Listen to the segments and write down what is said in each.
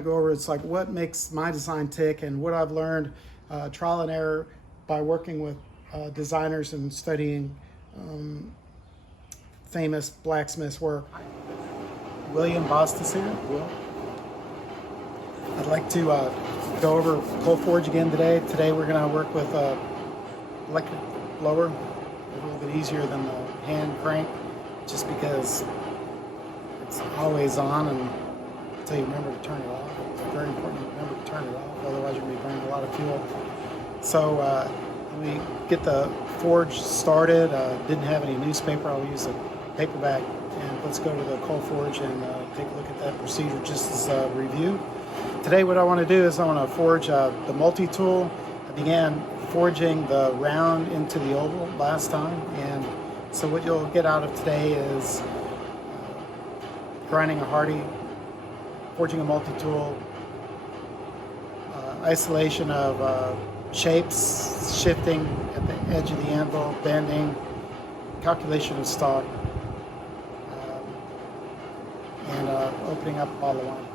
to go over, it's like what makes my design tick and what I've learned, trial and error by working with designers and studying famous blacksmiths' work. William Bastas here. Will. I'd like to go over cold forge again today. Today we're going to work with electric blower, a little bit easier than the hand crank, just because it's always on and until you remember to turn it off. It's very important to remember to turn it off, otherwise you're going to be burning a lot of fuel. So we get the forge started. Didn't have any newspaper. I'll use a paper bag, and let's go to the cold forge and take a look at that procedure just as a review. Today what I want to do is I want to forge the multi-tool. I began forging the round into the oval last time, and so what you'll get out of today is grinding a hardy, forging a multi-tool, isolation of shapes, shifting at the edge of the anvil, bending, calculation of stock, and opening up a bottle line.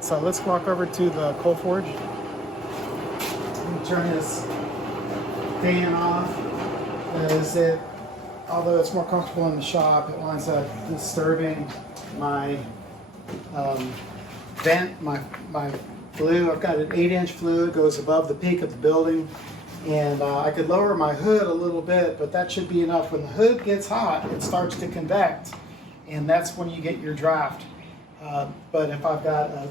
So let's walk over to the cold forge. Let me turn this fan off. Although it's more comfortable in the shop, it winds up disturbing my vent, my flue. I've got an 8-inch flue. It goes above the peak of the building, and I could lower my hood a little bit, but that should be enough. When the hood gets hot, it starts to convect, and that's when you get your draft. But if I've got a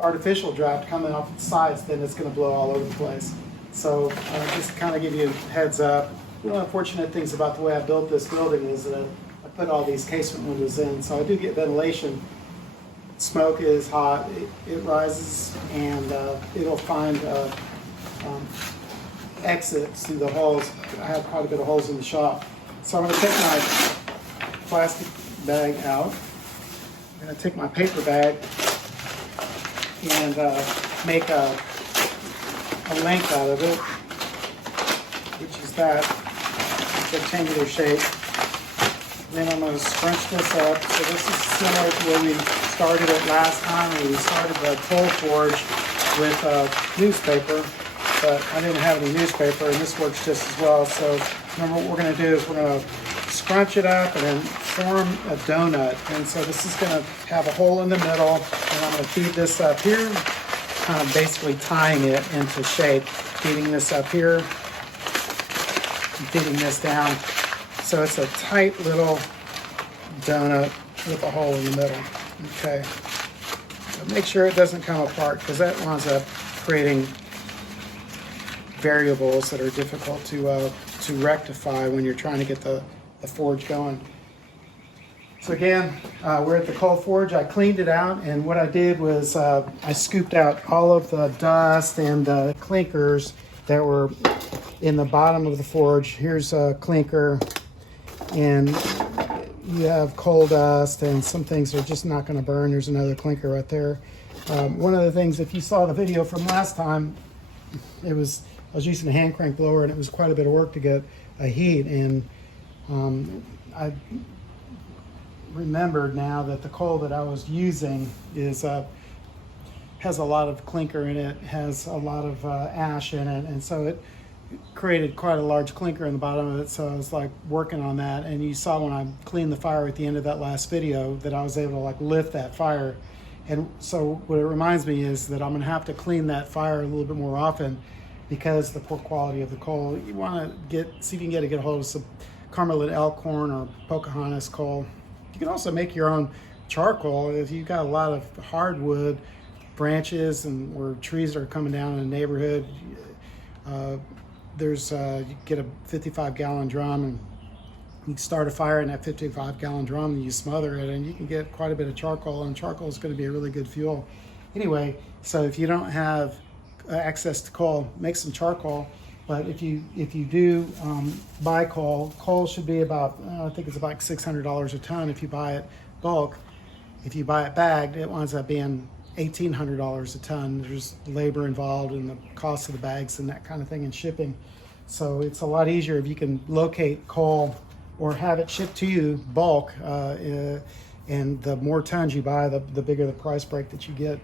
artificial draft coming off the sides, then it's going to blow all over the place. So just to kind of give you a heads up. One of the fortunate things about the way I built this building is that I put all these casement windows in, so I do get ventilation. Smoke is hot, it rises, and it'll find exits through the holes. I have quite a bit of holes in the shop. So I'm going to take my plastic bag out. I'm going to take my paper bag and make a length out of it, which is that rectangular shape. Then I'm going to scrunch this up. So this is similar to where we started it last time, when we started the cold forge with newspaper, but I didn't have any newspaper, and this works just as well. So remember, what we're going to do is we're going to scrunch it up and then form a donut. And so this is going to have a hole in the middle, and I'm going to feed this up here, kind of basically tying it into shape, feeding this up here, and feeding this down. So it's a tight little donut with a hole in the middle. Okay. So make sure it doesn't come apart, because that winds up creating variables that are difficult to rectify when you're trying to get the forge going. So again, we're at the cold forge. I cleaned it out, and what I did was I scooped out all of the dust and the clinkers that were in the bottom of the forge. Here's a clinker, and you have coal dust and some things are just not going to burn. There's another clinker right there. One of the things, if you saw the video from last time, I was using a hand crank blower, and it was quite a bit of work to get a heat, and I remembered now that the coal that I was using is has a lot of clinker in it, has a lot of ash in it, and so it created quite a large clinker in the bottom of it. So I was like working on that, and you saw when I cleaned the fire at the end of that last video that I was able to like lift that fire. And so what it reminds me is that I'm going to have to clean that fire a little bit more often because the poor quality of the coal. You want to see if you can get a hold of some Carmelite elkhorn or Pocahontas coal. You can also make your own charcoal if you've got a lot of hardwood branches and where trees are coming down in the neighborhood. You get a 55-gallon drum, and you start a fire in that 55-gallon drum, and you smother it, and you can get quite a bit of charcoal, and charcoal is going to be a really good fuel. Anyway, so if you don't have access to coal, make some charcoal. But if you do buy coal should be about, I think it's about $600 a ton if you buy it bulk. If you buy it bagged, it winds up being $1,800 a ton. There's labor involved in the cost of the bags and that kind of thing, and shipping. So it's a lot easier if you can locate coal or have it shipped to you bulk And the more tons you buy, the bigger the price break that you get.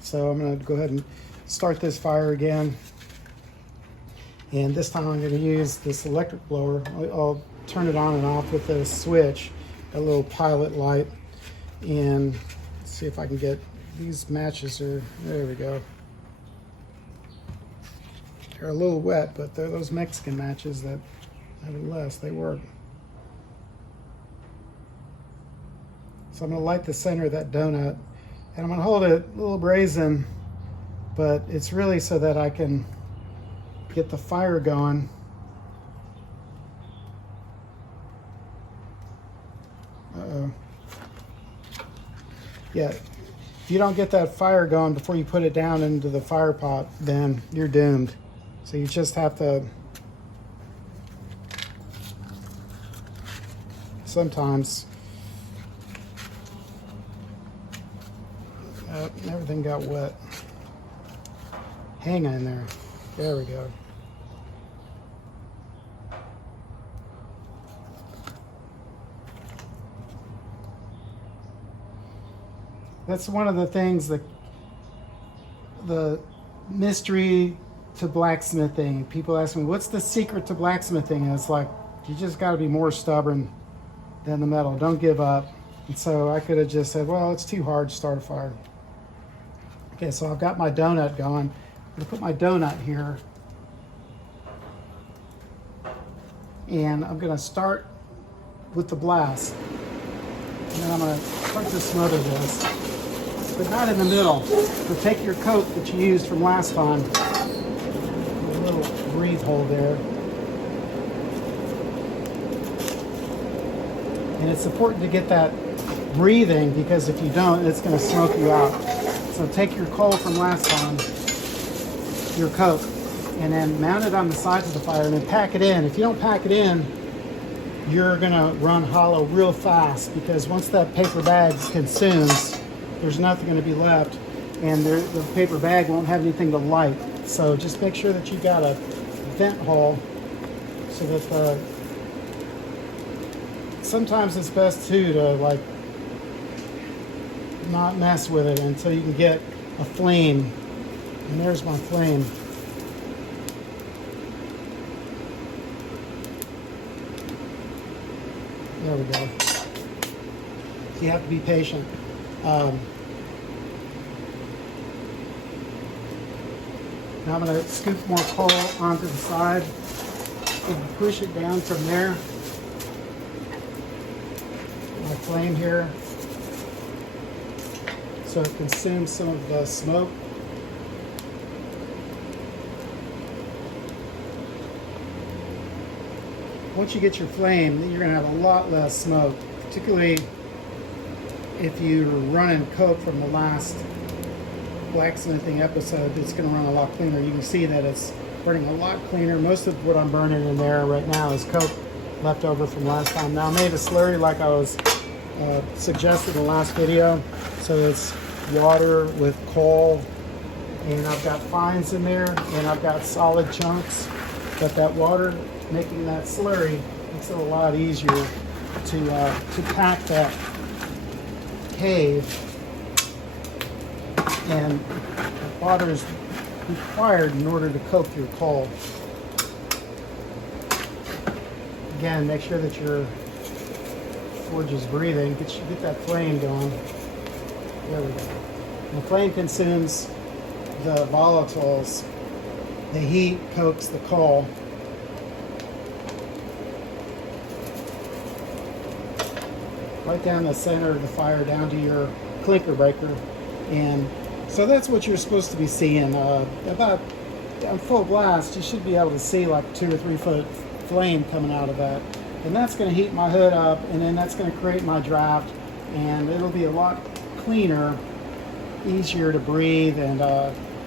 So I'm gonna go ahead and start this fire again. And this time I'm gonna use this electric blower. I'll turn it on and off with a switch, a little pilot light. And see if I can get these matches there we go. They're a little wet, but they're those Mexican matches that, nevertheless, they work. So I'm gonna light the center of that donut, and I'm gonna hold it a little brazen, but it's really so that I can get the fire going. Uh-oh. Yeah, if you don't get that fire going before you put it down into the fire pot, then you're doomed. So you just have to sometimes. Everything got wet. Hang on there. There we go. That's one of the things that the mystery to blacksmithing. People ask me, what's the secret to blacksmithing? And it's like, you just got to be more stubborn than the metal. Don't give up. And so I could have just said, well, it's too hard to start a fire. Okay, so I've got my donut going. I'm gonna put my donut here. And I'm gonna start with the blast. And then I'm gonna start to smother this, but not in the middle. So take your coat that you used from last time. A little breathe hole there. And it's important to get that breathing, because if you don't, it's gonna smoke you out. So take your coal from last time, your coke, and then mount it on the sides of the fire and then pack it in. If you don't pack it in, you're gonna run hollow real fast, because once that paper bag consumes, there's nothing gonna be left, and the paper bag won't have anything to light. So just make sure that you got a vent hole so that sometimes it's best too to like not mess with it until you can get a flame. And there's my flame. There we go. So you have to be patient. Now I'm going to scoop more coal onto the side and push it down from there. My flame here, so it consumes some of the smoke. Once you get your flame, then you're going to have a lot less smoke, particularly if you're running coke from the last blacksmithing episode. It's going to run a lot cleaner. You can see that it's burning a lot cleaner. Most of what I'm burning in there right now is coke left over from last time. Now I made a slurry like I was suggested in the last video. So it's water with coal, and I've got fines in there, and I've got solid chunks. But that water making that slurry makes it a lot easier to pack that cave. And water is required in order to coat your coal. Again, make sure that your forge is breathing. Get that flame going. There we go. And the flame consumes the volatiles. The heat coats the coal. Right down the center of the fire, down to your clinker breaker. And so that's what you're supposed to be seeing. About on full blast, you should be able to see like 2 or 3 foot flame coming out of that. And that's going to heat my hood up, and then that's going to create my draft, and it'll be a lot cleaner, easier to breathe, and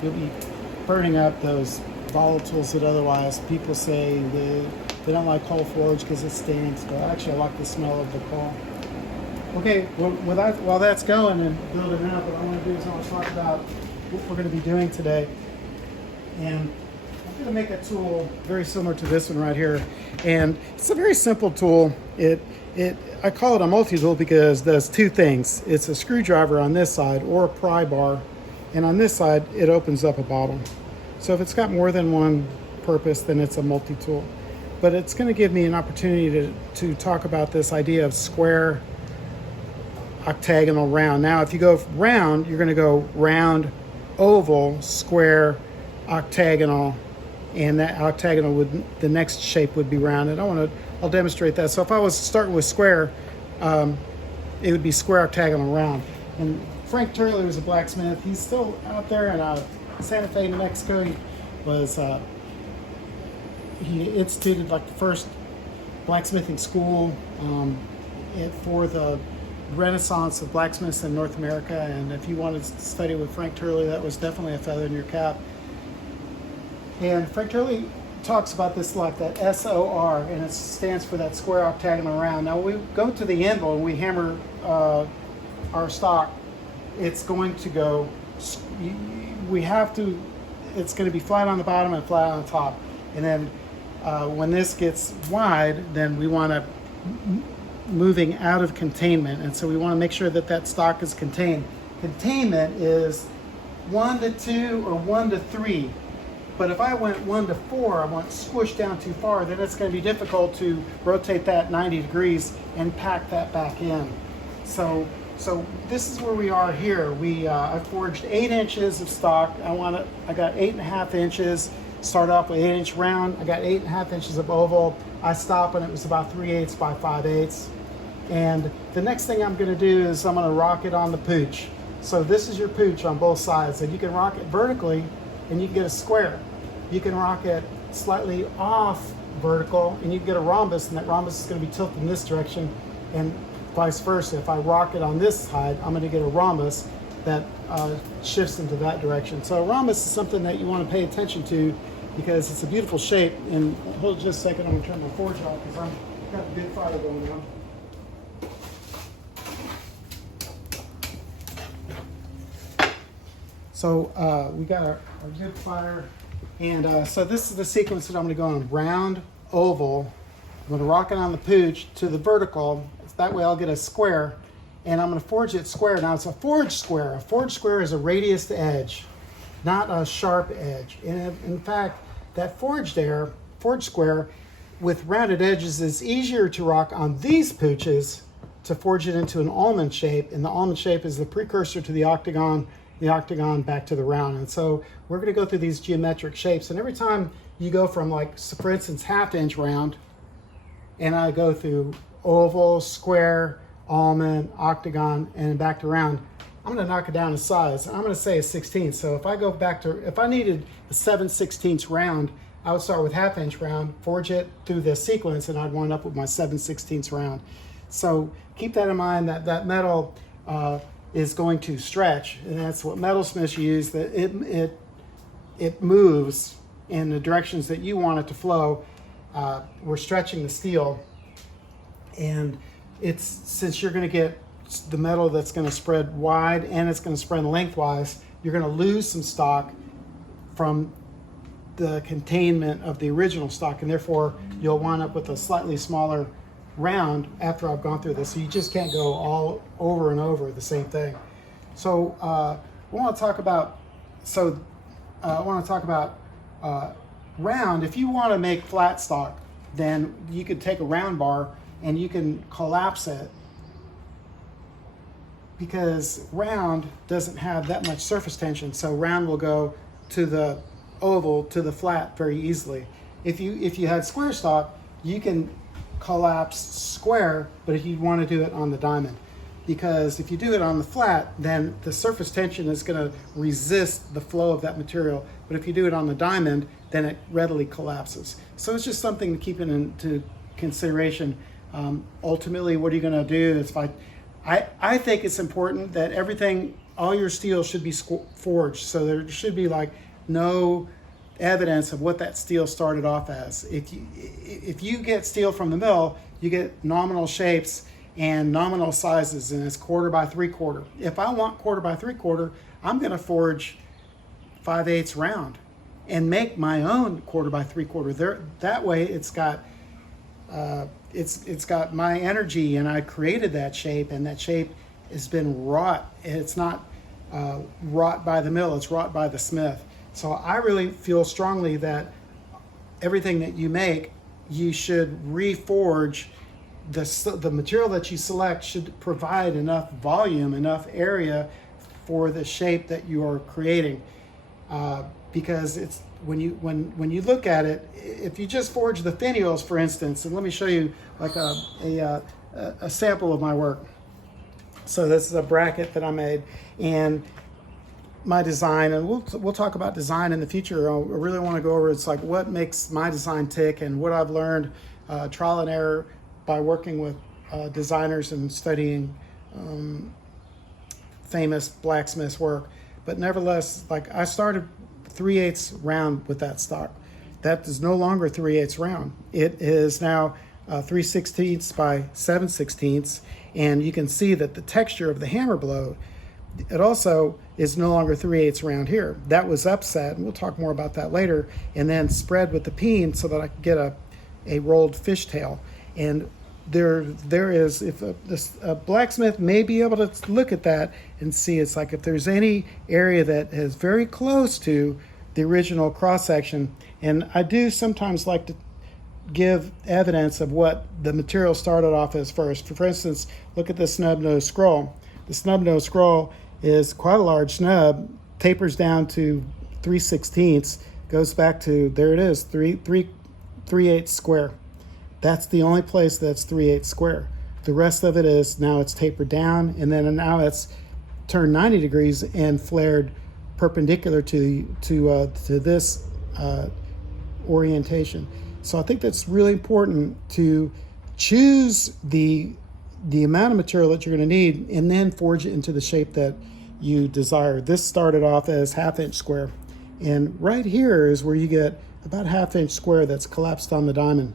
you'll be burning up those volatiles that otherwise people say they don't like coal forge because it stinks, but actually I like the smell of the coal. Okay, well, while that's going and building up, what I want to do is I want to talk about what we're going to be doing today. And I'm gonna make a tool very similar to this one right here. And it's a very simple tool. I call it a multi-tool because it does two things. It's a screwdriver on this side or a pry bar. And on this side, it opens up a bottle. So if it's got more than one purpose, then it's a multi-tool. But it's gonna give me an opportunity to talk about this idea of square, octagonal, round. Now, if you go round, you're gonna go round, oval, square, octagonal, and that octagonal would, the next shape would be round. And I'll demonstrate that. So if I was starting with square, it would be square, octagonal, round. And Frank Turley was a blacksmith. He's still out there in Santa Fe, New Mexico. He was he instituted like the first blacksmithing school for the Renaissance of blacksmiths in North America. And if you wanted to study with Frank Turley, that was definitely a feather in your cap. And Frank Turley talks about this like that SOR, and it stands for that square, octagonal, round. Now we go to the anvil and we hammer our stock. It's going to go, it's going to be flat on the bottom and flat on the top. And then when this gets wide, then we want to moving out of containment. And so we want to make sure that that stock is contained. Containment is 1 to 2 or 1 to 3. But if I went 1 to 4, I want squished down too far, then it's going to be difficult to rotate that 90 degrees and pack that back in. So this is where we are here. I forged 8 inches of stock. I got 8.5 inches. Start off with 8-inch round. I got 8.5 inches of oval. I stopped when it was about 3/8 by 5/8. And the next thing I'm going to do is I'm going to rock it on the pooch. So this is your pooch on both sides. And you can rock it vertically and you can get a square. You can rock it slightly off vertical and you can get a rhombus, and that rhombus is going to be tilted in this direction, and vice versa. If I rock it on this side, I'm going to get a rhombus that shifts into that direction. So a rhombus is something that you want to pay attention to because it's a beautiful shape. And hold just a second, I'm going to turn my forge off because I've got a big fire going on. So we got our good fire. And so this is the sequence that I'm going to go on: round, oval. I'm going to rock it on the pooch to the vertical. That way I'll get a square. And I'm going to forge it square. Now it's a forged square. A forged square is a radius to edge, not a sharp edge. And in fact, that forged square with rounded edges is easier to rock on these pooches to forge it into an almond shape. And the almond shape is the precursor to the octagon back to the round. And so we're going to go through these geometric shapes. And every time you go from, like, for instance, 1/2 inch round, and I go through oval, square, almond, octagon, and back to round, I'm going to knock it down in size. I'm going to say a 16th. So if I go back to, if I needed a 7/16 round, I would start with 1/2 inch round, forge it through this sequence, and I'd wind up with my 7/16 round. So keep that in mind, that metal is going to stretch, and that's what metalsmiths use, that it moves in the directions that you want it to flow. We're stretching the steel, and since you're going to get the metal that's going to spread wide and it's going to spread lengthwise, you're going to lose some stock from the containment of the original stock, and therefore you'll wind up with a slightly smaller round after I've gone through this. So you just can't go all over and over the same thing. So I want to talk about round. If you want to make flat stock, then you could take a round bar and you can collapse it, because round doesn't have that much surface tension. So round will go to the oval, to the flat very easily. If you had square stock, you can collapse square, but if you want to do it on the diamond, because if you do it on the flat, then the surface tension is going to resist the flow of that material. But if you do it on the diamond, then it readily collapses. So it's just something to keep into consideration. Ultimately, what are you going to do? Is I think it's important that all your steel should be forged. So there should be like no evidence of what that steel started off as. If you get steel from the mill, you get nominal shapes and nominal sizes, and it's 1/4 by 3/4. If I want 1/4 by 3/4, I'm going to forge 5/8 round, and make my own 1/4 by 3/4. There, that way it's got my energy, and I created that shape, and that shape has been wrought. It's not wrought by the mill, it's wrought by the smith. So I really feel strongly that everything that you make, you should reforge. The material that you select should provide enough volume, enough area for the shape that you are creating. Because it's when you look at it, if you just forge the finials, for instance, and let me show you like a sample of my work. So this is a bracket that I made, and my design, and we'll talk about design in the future. I really want to go over, it's like what makes my design tick and what I've learned, trial and error, by working with designers and studying famous blacksmiths' work. But nevertheless, like I started 3/8 round with that stock. That is no longer 3/8 round. It is now 3/16 by 7/16, and you can see that the texture of the hammer blow, it also is no longer 3/8 round here. That was upset, and we'll talk more about that later, and then spread with the peen so that I could get a rolled fishtail. And there is, if a blacksmith may be able to look at that and see, it's like if there's any area that is very close to the original cross section. And I do sometimes like to give evidence of what the material started off as first. For instance, look at the snub nose scroll. The snub nose scroll is quite a large snub, tapers down to 3/16, goes back to, there it is, 3/8 square. That's the only place that's 3/8 square. The rest of it is, now it's tapered down, and then now it's turned 90 degrees and flared perpendicular to this orientation. So I think that's really important to choose the amount of material that you're going to need, and then forge it into the shape that you desire. This started off as 1/2 square, and right here is where you get about 1/2 square that's collapsed on the diamond.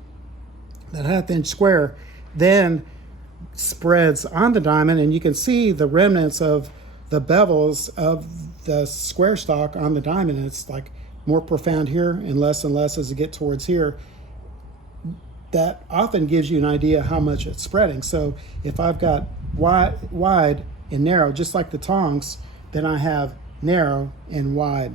That 1/2 square then spreads on the diamond, and you can see the remnants of the bevels of the square stock on the diamond. It's like more profound here and less as you get towards here. That often gives you an idea how much it's spreading. So if I've got wide and narrow, just like the tongs, then I have narrow and wide.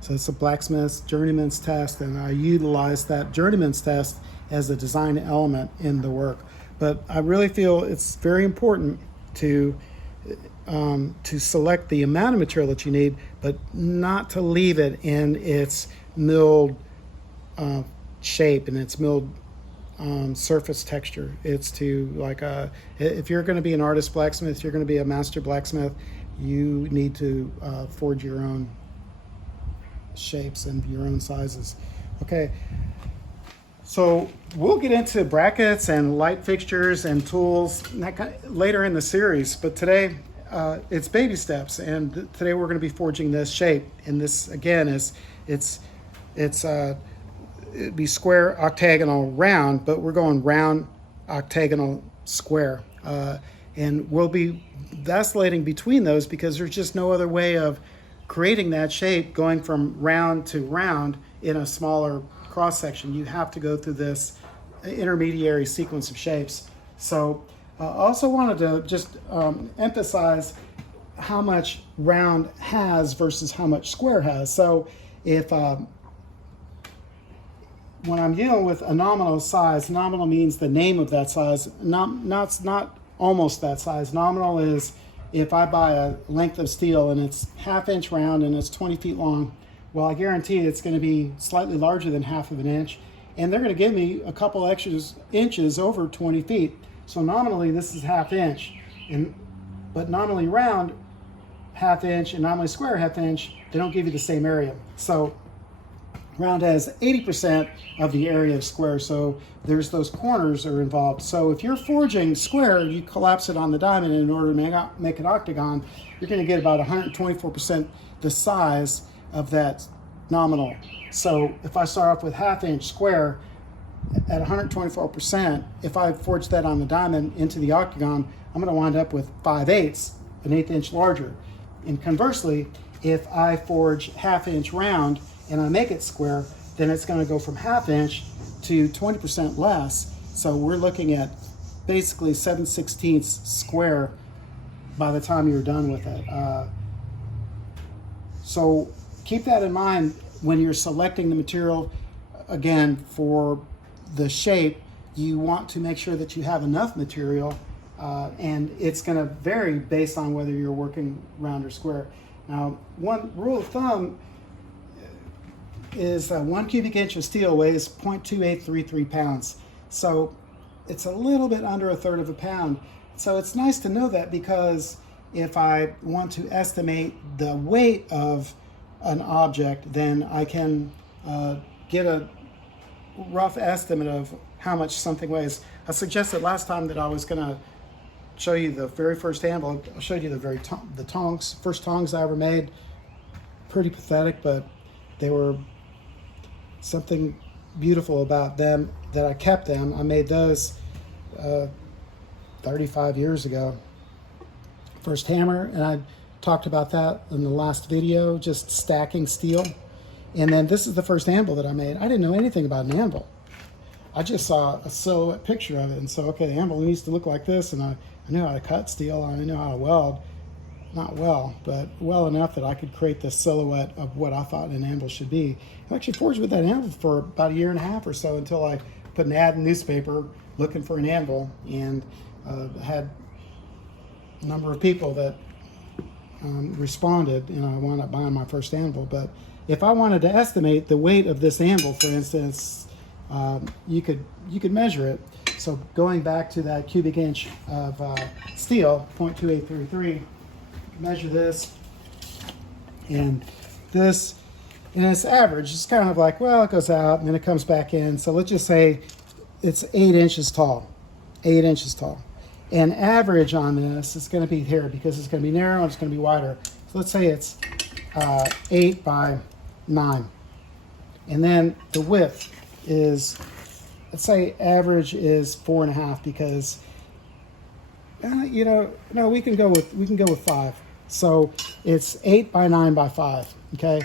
So it's a blacksmith's journeyman's test, and I utilize that journeyman's test as a design element in the work. But I really feel it's very important to select the amount of material that you need, but not to leave it in its milled shape and its milled surface texture. It's to, like, if you're going to be an artist blacksmith, you're going to be a master blacksmith, you need to forge your own shapes and your own sizes. Okay. So we'll get into brackets and light fixtures and tools later in the series, but today it's baby steps, and today we're going to be forging this shape. And this again is it'd be square, octagonal, round, but we're going round, octagonal, square, and we'll be vacillating between those because there's just no other way of creating that shape going from round to round in a smaller cross section. You have to go through this intermediary sequence of shapes. So I also wanted to just emphasize how much round has versus how much square has. So if when I'm dealing with a nominal size, nominal means the name of that size, not almost that size. Nominal is if I buy a length of steel and it's 1/2 inch round and it's 20 feet long, well, I guarantee it's going to be slightly larger than 1/2 inch, and they're going to give me a couple extra inches over 20 feet. So nominally this is 1/2 inch, but nominally round 1/2 inch and nominally square 1/2 inch, they don't give you the same area. So round has 80% of the area of square, so there's those corners are involved. So if you're forging square, you collapse it on the diamond in order to make an octagon, you're going to get about 124% the size of that nominal. So if I start off with 1/2 inch square at 124%, if I forge that on the diamond into the octagon, I'm going to wind up with 5/8, an 1/8 inch larger. And conversely, if I forge 1/2 inch round and I make it square, then it's going to go from 1/2 inch to 20% less. So we're looking at basically 7/16 square by the time you're done with it. So keep that in mind when you're selecting the material. Again, for the shape, you want to make sure that you have enough material, and it's going to vary based on whether you're working round or square. Now, one rule of thumb is 1 cubic inch of steel weighs 0.2833 pounds. So it's a little bit under 1/3 of a pound. So it's nice to know that, because if I want to estimate the weight of an object, then I can get a rough estimate of how much something weighs. I suggested last time that I was going to show you the very first anvil. I showed you the tongs, first tongs I ever made. Pretty pathetic, but they were something beautiful about them that I kept them. I made those 35 years ago. First hammer, and I talked about that in the last video, just stacking steel. And then this is the first anvil that I made. I didn't know anything about an anvil. I just saw a silhouette picture of it, and so, okay, the anvil needs to look like this, and I knew how to cut steel, I knew how to weld. Not well, but well enough that I could create the silhouette of what I thought an anvil should be. I actually forged with that anvil for about 1.5 years or so, until I put an ad in the newspaper looking for an anvil, and had a number of people that responded, and I wound up buying my first anvil. But if I wanted to estimate the weight of this anvil, for instance, you could measure it. So going back to that cubic inch of steel, 0.2833, measure this, and this, and it's average. It's kind of like, well, it goes out and then it comes back in. So let's just say it's 8 inches tall, 8 inches tall. And average on this is going to be here, because it's going to be narrow and it's going to be wider. So let's say it's 8 by 9. And then the width is, let's say average is 4.5, because no, we can go with 5. So it's 8 by 9 by 5. Okay,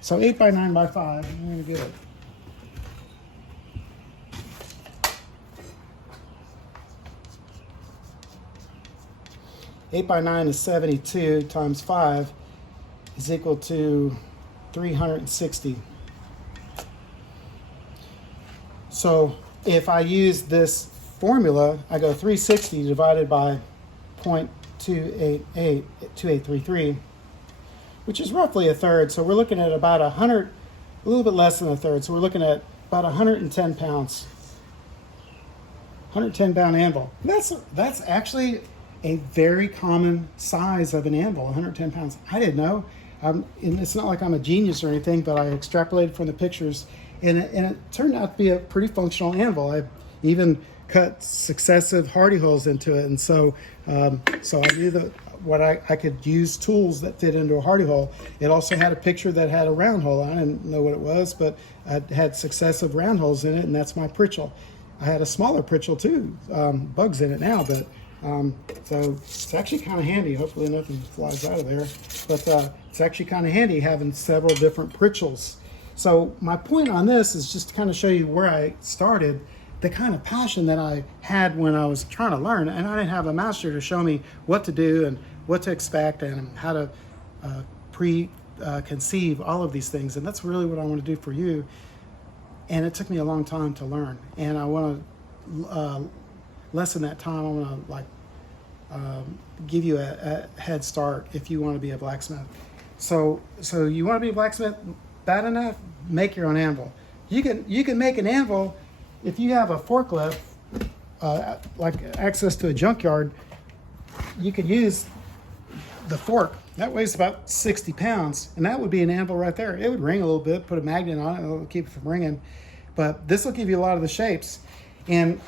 so 8 by 9 by 5. I'm going to get it. Eight by 9 is 72 times 5 is equal to 360. So if I use this formula, I go 360 divided by 0.2833, which is roughly 1/3. So we're looking at about 100, a little bit less than 1/3. So we're looking at about 110 pounds. 110 pound anvil. That's actually a very common size of an anvil, 110 pounds. I didn't know. And it's not like I'm a genius or anything, but I extrapolated from the pictures, and it turned out to be a pretty functional anvil. I even cut successive hardy holes into it, and so so I knew that I could use tools that fit into a hardy hole. It also had a picture that had a round hole. I didn't know what it was, but it had successive round holes in it, and that's my pritchel. I had a smaller pritchel too, bugs in it now, but so it's actually kind of handy. Hopefully nothing flies out of there, but it's actually kind of handy having several different pritchels. So my point on this is just to kind of show you where I started, the kind of passion that I had when I was trying to learn, and I didn't have a master to show me what to do and what to expect and how to conceive all of these things. And that's really what I want to do for you. And it took me a long time to learn, and I want to lessen that time. I want to give you a head start if you want to be a blacksmith. So you want to be a blacksmith bad enough? Make your own anvil. You can make an anvil if you have a forklift, like access to a junkyard. You could use the fork. That weighs about 60 pounds, and that would be an anvil right there. It would ring a little bit, put a magnet on it, and it'll keep it from ringing. But this will give you a lot of the shapes. And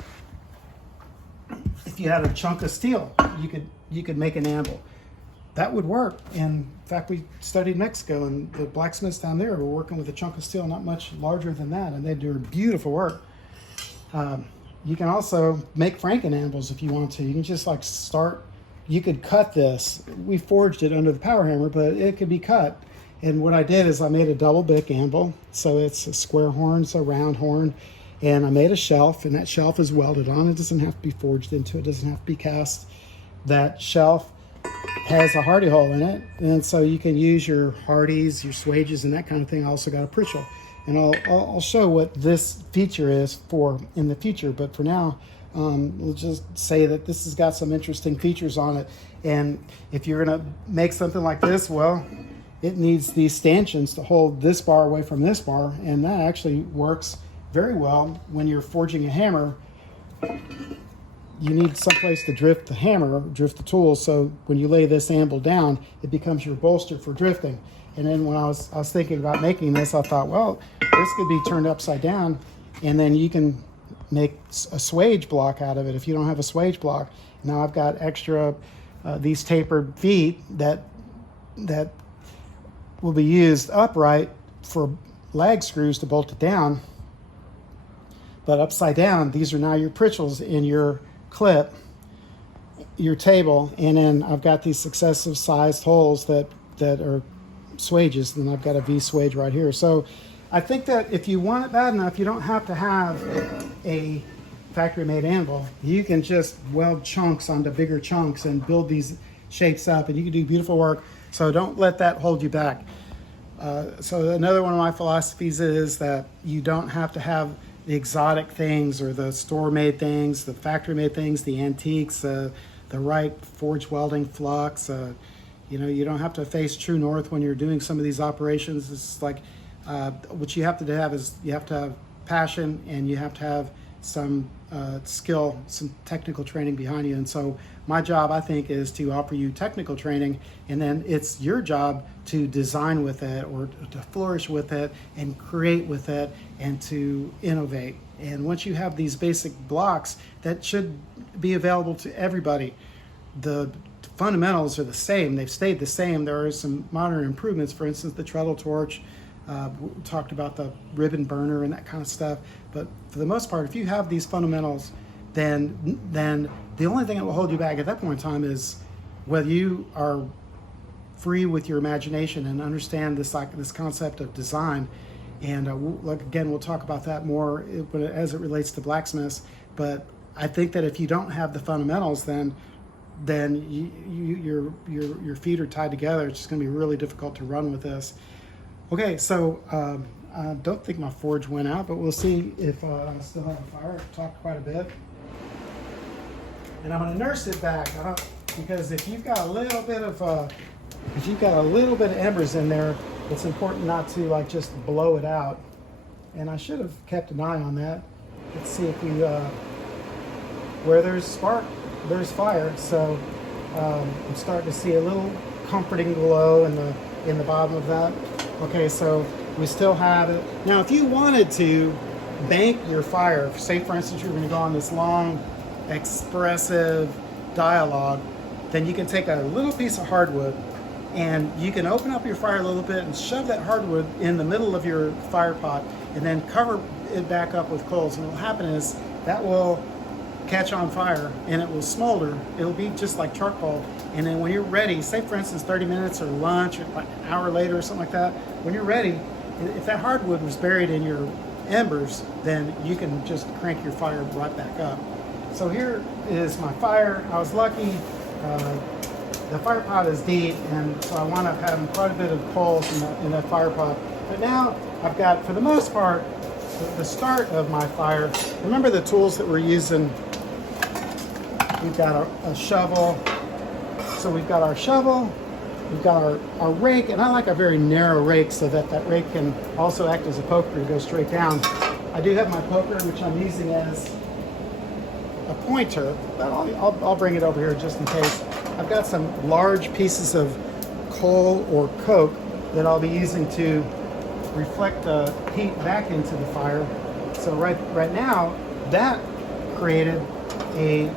if you had a chunk of steel, you could make an anvil. That would work. And in fact, we studied Mexico, and the blacksmiths down there were working with a chunk of steel not much larger than that, and they do beautiful work. You can also make franken anvils if you want to. You can just like start. You could cut this. We forged it under the power hammer, but it could be cut, And what I did is I made a double bick anvil. So it's a square horn, so round horn. And I made a shelf, and that shelf is welded on. It doesn't have to be forged into it. It doesn't have to be cast. That shelf has a hardy hole in it. And so you can use your hardies, your swages, and that kind of thing. I also got a pritchel. And I'll show what this feature is for in the future. But for now, we'll just say that this has got some interesting features on it. And if you're going to make something like this, well, it needs these stanchions to hold this bar away from this bar. And that actually works very well when you're forging a hammer. You need someplace to drift the hammer, drift the tool. So when you lay this anvil down, it becomes your bolster for drifting. And then when I was thinking about making this, I thought, well, this could be turned upside down, and then you can make a swage block out of it if you don't have a swage block. Now I've got extra these tapered feet that will be used upright for lag screws to bolt it down. But upside down, these are now your pritchels in your clip, your table, and then I've got these successive sized holes that are swages, and I've got a V swage right here. So I think that if you want it bad enough, you don't have to have a factory made anvil. You can just weld chunks onto bigger chunks and build these shapes up, and you can do beautiful work. So don't let that hold you back. So another one of my philosophies is that you don't have to have the exotic things or the store-made things, the factory-made things, the antiques, the right forge welding flux. You know, you don't have to face true north when you're doing some of these operations. It's like what you have to have is you have to have passion, and you have to have some skill, some technical training behind you. And so my job, I think, is to offer you technical training, and then it's your job to design with it, or to flourish with it, and create with it, and to innovate. And once you have these basic blocks, that should be available to everybody. The fundamentals are the same. They've stayed the same. There are some modern improvements. For instance, the treadle torch. We talked about the ribbon burner and that kind of stuff. But for the most part, if you have these fundamentals, then the only thing that will hold you back at that point in time is whether you are free with your imagination and understand this concept of design. And we'll talk about that more as it relates to blacksmiths. But I think that if you don't have the fundamentals, then your feet are tied together. It's just going to be really difficult to run with this. Okay, so I don't think my forge went out, but we'll see if I still have a fire. I've talked quite a bit. And I'm going to nurse it back because if you've got a little bit of embers in there, it's important not to just blow it out. And I should have kept an eye on that. Let's see if we where there's spark, there's fire. So I'm starting to see a little comforting glow in the bottom of that. Okay, so we still have it. Now, if you wanted to bank your fire, say for instance you're going to go on this long, expressive dialogue, then you can take a little piece of hardwood and you can open up your fire a little bit and shove that hardwood in the middle of your fire pot, and then cover it back up with coals. And what will happen is that will catch on fire and it will smolder. It'll be just like charcoal. And then when you're ready, say for instance 30 minutes or lunch or like an hour later or something like that, when you're ready, if that hardwood was buried in your embers, then you can just crank your fire right back up. So here is my fire. I was lucky. The fire pot is deep, and so I wound up having quite a bit of coals in that fire pot. But now I've got, for the most part, the start of my fire. Remember the tools that we're using? We've got a shovel. So we've got our shovel, we've got our rake, and I like a very narrow rake so that rake can also act as a poker to go straight down. I do have my poker, which I'm using as a pointer, but I'll bring it over here just in case. I've got some large pieces of coal or coke that I'll be using to reflect the heat back into the fire. So right now, that created a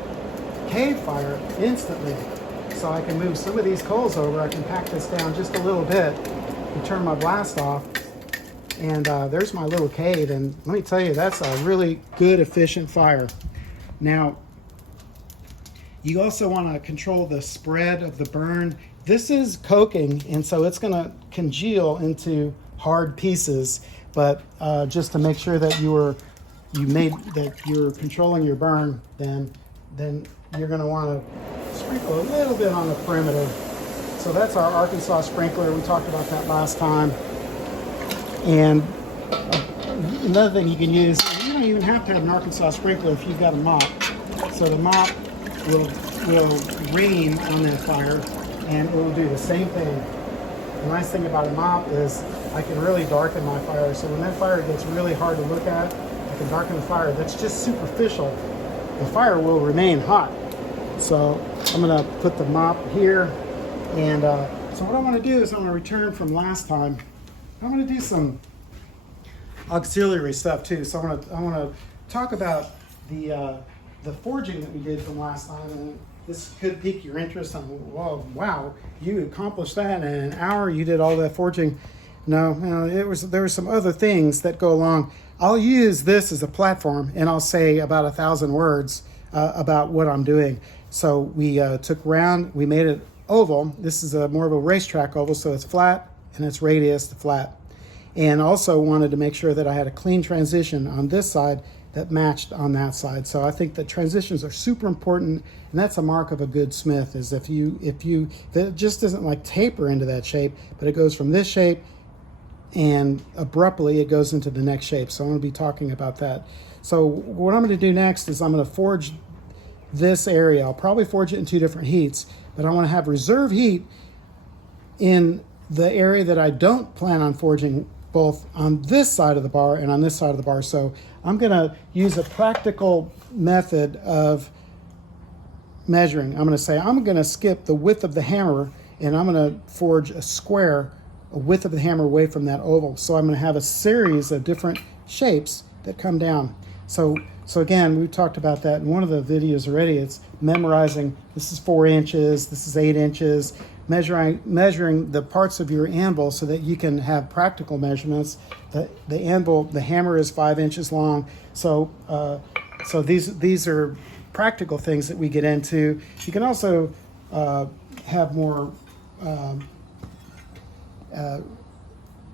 cave fire instantly. So I can move some of these coals over. I can pack this down just a little bit and turn my blast off. And there's my little cave. And let me tell you, that's a really good, efficient fire. Now, you also want to control the spread of the burn this is coking, and so it's going to congeal into hard pieces. But just to make sure that you're controlling your burn, then you're going to want to sprinkle a little bit on the perimeter. So that's our Arkansas sprinkler. We talked about that last time. And another thing you can use, you don't even have to have an Arkansas sprinkler if you've got a mop. So the mop will rain on that fire, and it will do the same thing. The nice thing about a mop is I can really darken my fire. So when that fire gets really hard to look at, I can darken the fire. That's just superficial. The fire will remain hot. So I'm going to put the mop here. And so what I want to do is I'm going to return from last time. I'm going to do some auxiliary stuff too. So I want to talk about the forging that we did from last time. And this could pique your interest. Whoa, wow, you accomplished that in an hour. You did all that forging. No, there were some other things that go along. I'll use this as a platform, and I'll say about 1,000 words about what I'm doing. So we took round, we made it oval. This is more of a racetrack oval, so it's flat and it's radius to flat. And also wanted to make sure that I had a clean transition on this side that matched on that side. So I think that transitions are super important, and that's a mark of a good smith, is if it just doesn't like taper into that shape, but it goes from this shape and abruptly it goes into the next shape. So I'm going to be talking about that. So what I'm going to do next is I'm going to forge this area. I'll probably forge it in 2 different heats, but I want to have reserve heat in the area that I don't plan on forging, both on this side of the bar and on this side of the bar. So I'm going to use a practical method of measuring. I'm going to say I'm going to skip the width of the hammer, and I'm going to forge a square, a width of the hammer away from that oval. So I'm going to have a series of different shapes that come down. So again, we talked about that in one of the videos already. It's memorizing. This is 4 inches. This is 8 inches. Measuring the parts of your anvil so that you can have practical measurements. The anvil, the hammer is 5 inches long. So these are practical things that we get into. You can also have more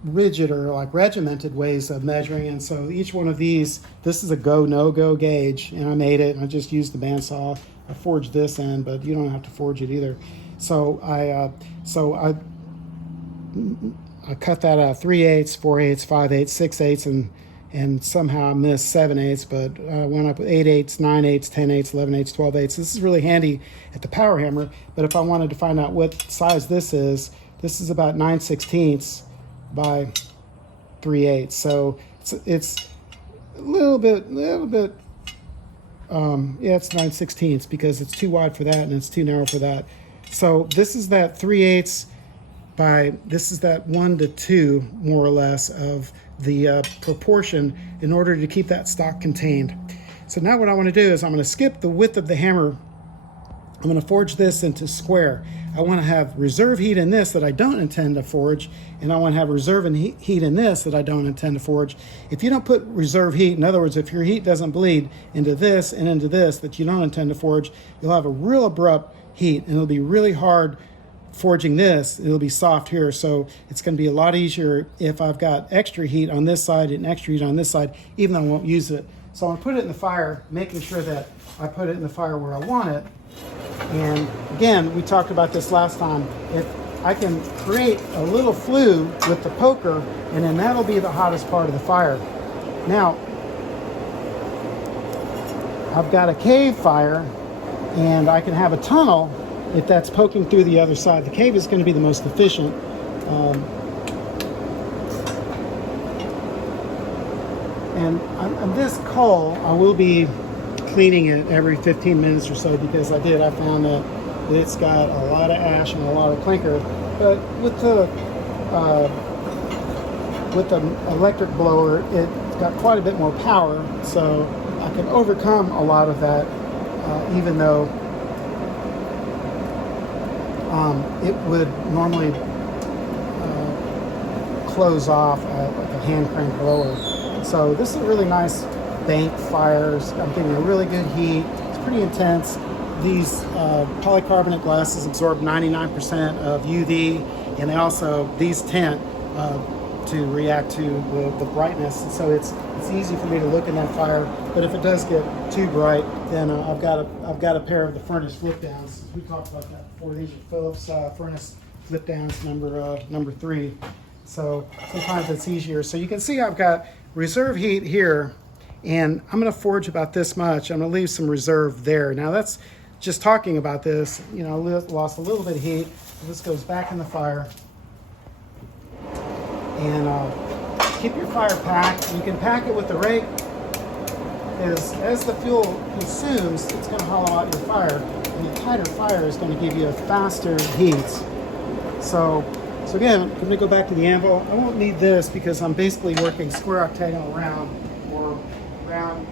rigid or like regimented ways of measuring. And so each one of these, this is a go, no go gauge, and I made it. I just used the bandsaw. I forged this end, but you don't have to forge it either. So I cut that out 3/8, 4/8, 5/8, 6/8, and somehow I missed 7/8, but I went up with 8/8, 9/8, 10/8, 11/8, 12/8. This is really handy at the power hammer, but if I wanted to find out what size this is about 9/16 by 3/8. So it's a little bit, yeah, it's 9/16 because it's too wide for that and it's too narrow for that. So this is that 3/8 by, this is that 1 to 2 more or less of the proportion in order to keep that stock contained. So now what I want to do is I'm going to skip the width of the hammer. I'm going to forge this into square. I want to have reserve heat in this that I don't intend to forge, and I want to have reserve heat in this that I don't intend to forge. If you don't put reserve heat, in other words, if your heat doesn't bleed into this and into this that you don't intend to forge, you'll have a real abrupt heat, and it'll be really hard forging this. It'll be soft here, so it's going to be a lot easier if I've got extra heat on this side and extra heat on this side, even though I won't use it. So I'm going to put it in the fire, making sure that I put it in the fire where I want it. And again, we talked about this last time. If I can create a little flue with the poker, and then that'll be the hottest part of the fire. Now, I've got a cave fire, and I can have a tunnel if that's poking through the other side. The cave is going to be the most efficient. And on this coal, I will be cleaning it every 15 minutes or so, because I found that it's got a lot of ash and a lot of clinker. But with the electric blower, it's got quite a bit more power, so I can overcome a lot of that, even though it would normally close off like a hand crank blower. So this is a really nice bank fire. I'm getting a really good heat. It's pretty intense. these polycarbonate glasses absorb 99% of UV, and they also, these tint to react to the brightness. And so it's easy for me to look in that fire. But if it does get too bright, then I've got a pair of the furnace flip downs. We talked about that before. These are Phillips furnace flip downs, number 3. So sometimes it's easier. So you can see I've got reserve heat here, and I'm going to forge about this much. I'm going to leave some reserve there. Now that's just talking about this. You know, I lost a little bit of heat. This goes back in the fire. And keep your fire packed. You can pack it with the rake, because as the fuel consumes, it's going to hollow out your fire. And a tighter fire is going to give you a faster heat. So again, I'm going to go back to the anvil. I won't need this because I'm basically working square, octagonal, round, or round,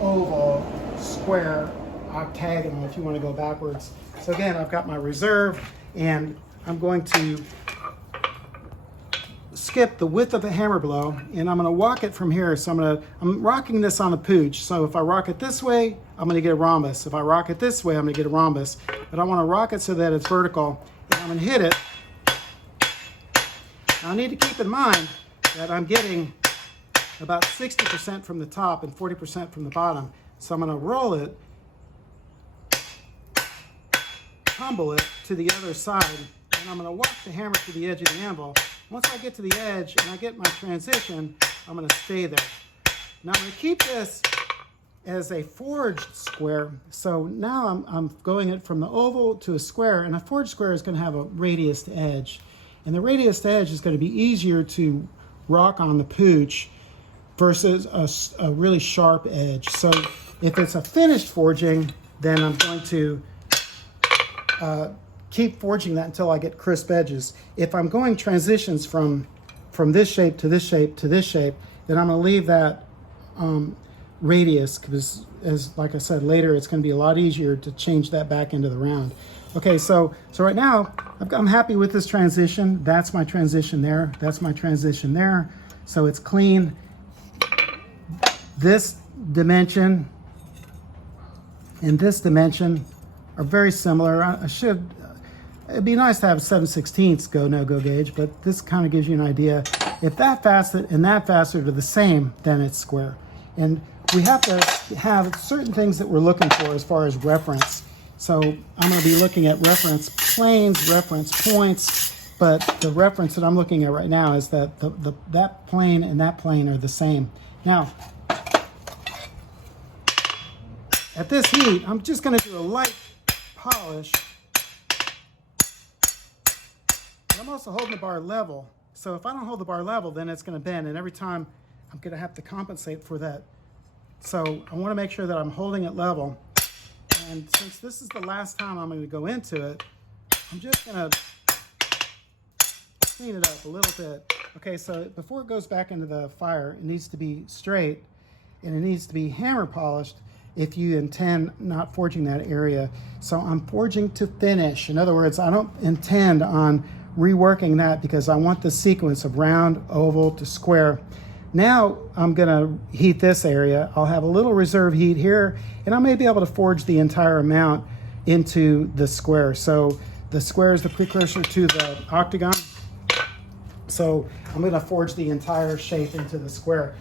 oval, square, octagonal, if you want to go backwards. So again, I've got my reserve, and I'm going to skip the width of the hammer blow, and I'm going to walk it from here. So I'm rocking this on a pooch. So if I rock it this way, I'm going to get a rhombus. If I rock it this way, I'm going to get a rhombus. But I want to rock it so that it's vertical, and I'm going to hit it. Now I need to keep in mind that I'm getting about 60% from the top and 40% from the bottom. So I'm going to roll it, tumble it to the other side, and I'm going to walk the hammer to the edge of the anvil. Once I get to the edge and I get my transition, I'm going to stay there. Now I'm going to keep this as a forged square. So now I'm going it from the oval to a square, and a forged square is going to have a radius to edge. And the radius to edge is going to be easier to rock on the pooch versus a really sharp edge. So if it's a finished forging, then I'm going to keep forging that until I get crisp edges. If I'm going transitions from this shape to this shape to this shape, then I'm going to leave that radius, because as like I said later, it's going to be a lot easier to change that back into the round. Okay, so right now I'm happy with this transition. That's my transition there. That's my transition there. So it's clean. This dimension and this dimension are very similar. It'd be nice to have 7/16 go no-go gauge, but this kind of gives you an idea. If that facet and that facet are the same, then it's square. And we have to have certain things that we're looking for as far as reference. So I'm going to be looking at reference planes, reference points, but the reference that I'm looking at right now is that that plane and that plane are the same. Now, at this heat, I'm just going to do a light polish. And I'm also holding the bar level. So if I don't hold the bar level, then it's going to bend, and every time I'm going to have to compensate for that. So I want to make sure that I'm holding it level. And since this is the last time I'm going to go into it, I'm just going to clean it up a little bit. Okay, so before it goes back into the fire, it needs to be straight, and it needs to be hammer polished if you intend not forging that area. So I'm forging to finish. In other words, I don't intend on reworking that because I want the sequence of round, oval to square. Now I'm gonna heat this area. I'll have a little reserve heat here, and I may be able to forge the entire amount into the square. So the square is the precursor to the octagon. So I'm gonna forge the entire shape into the square.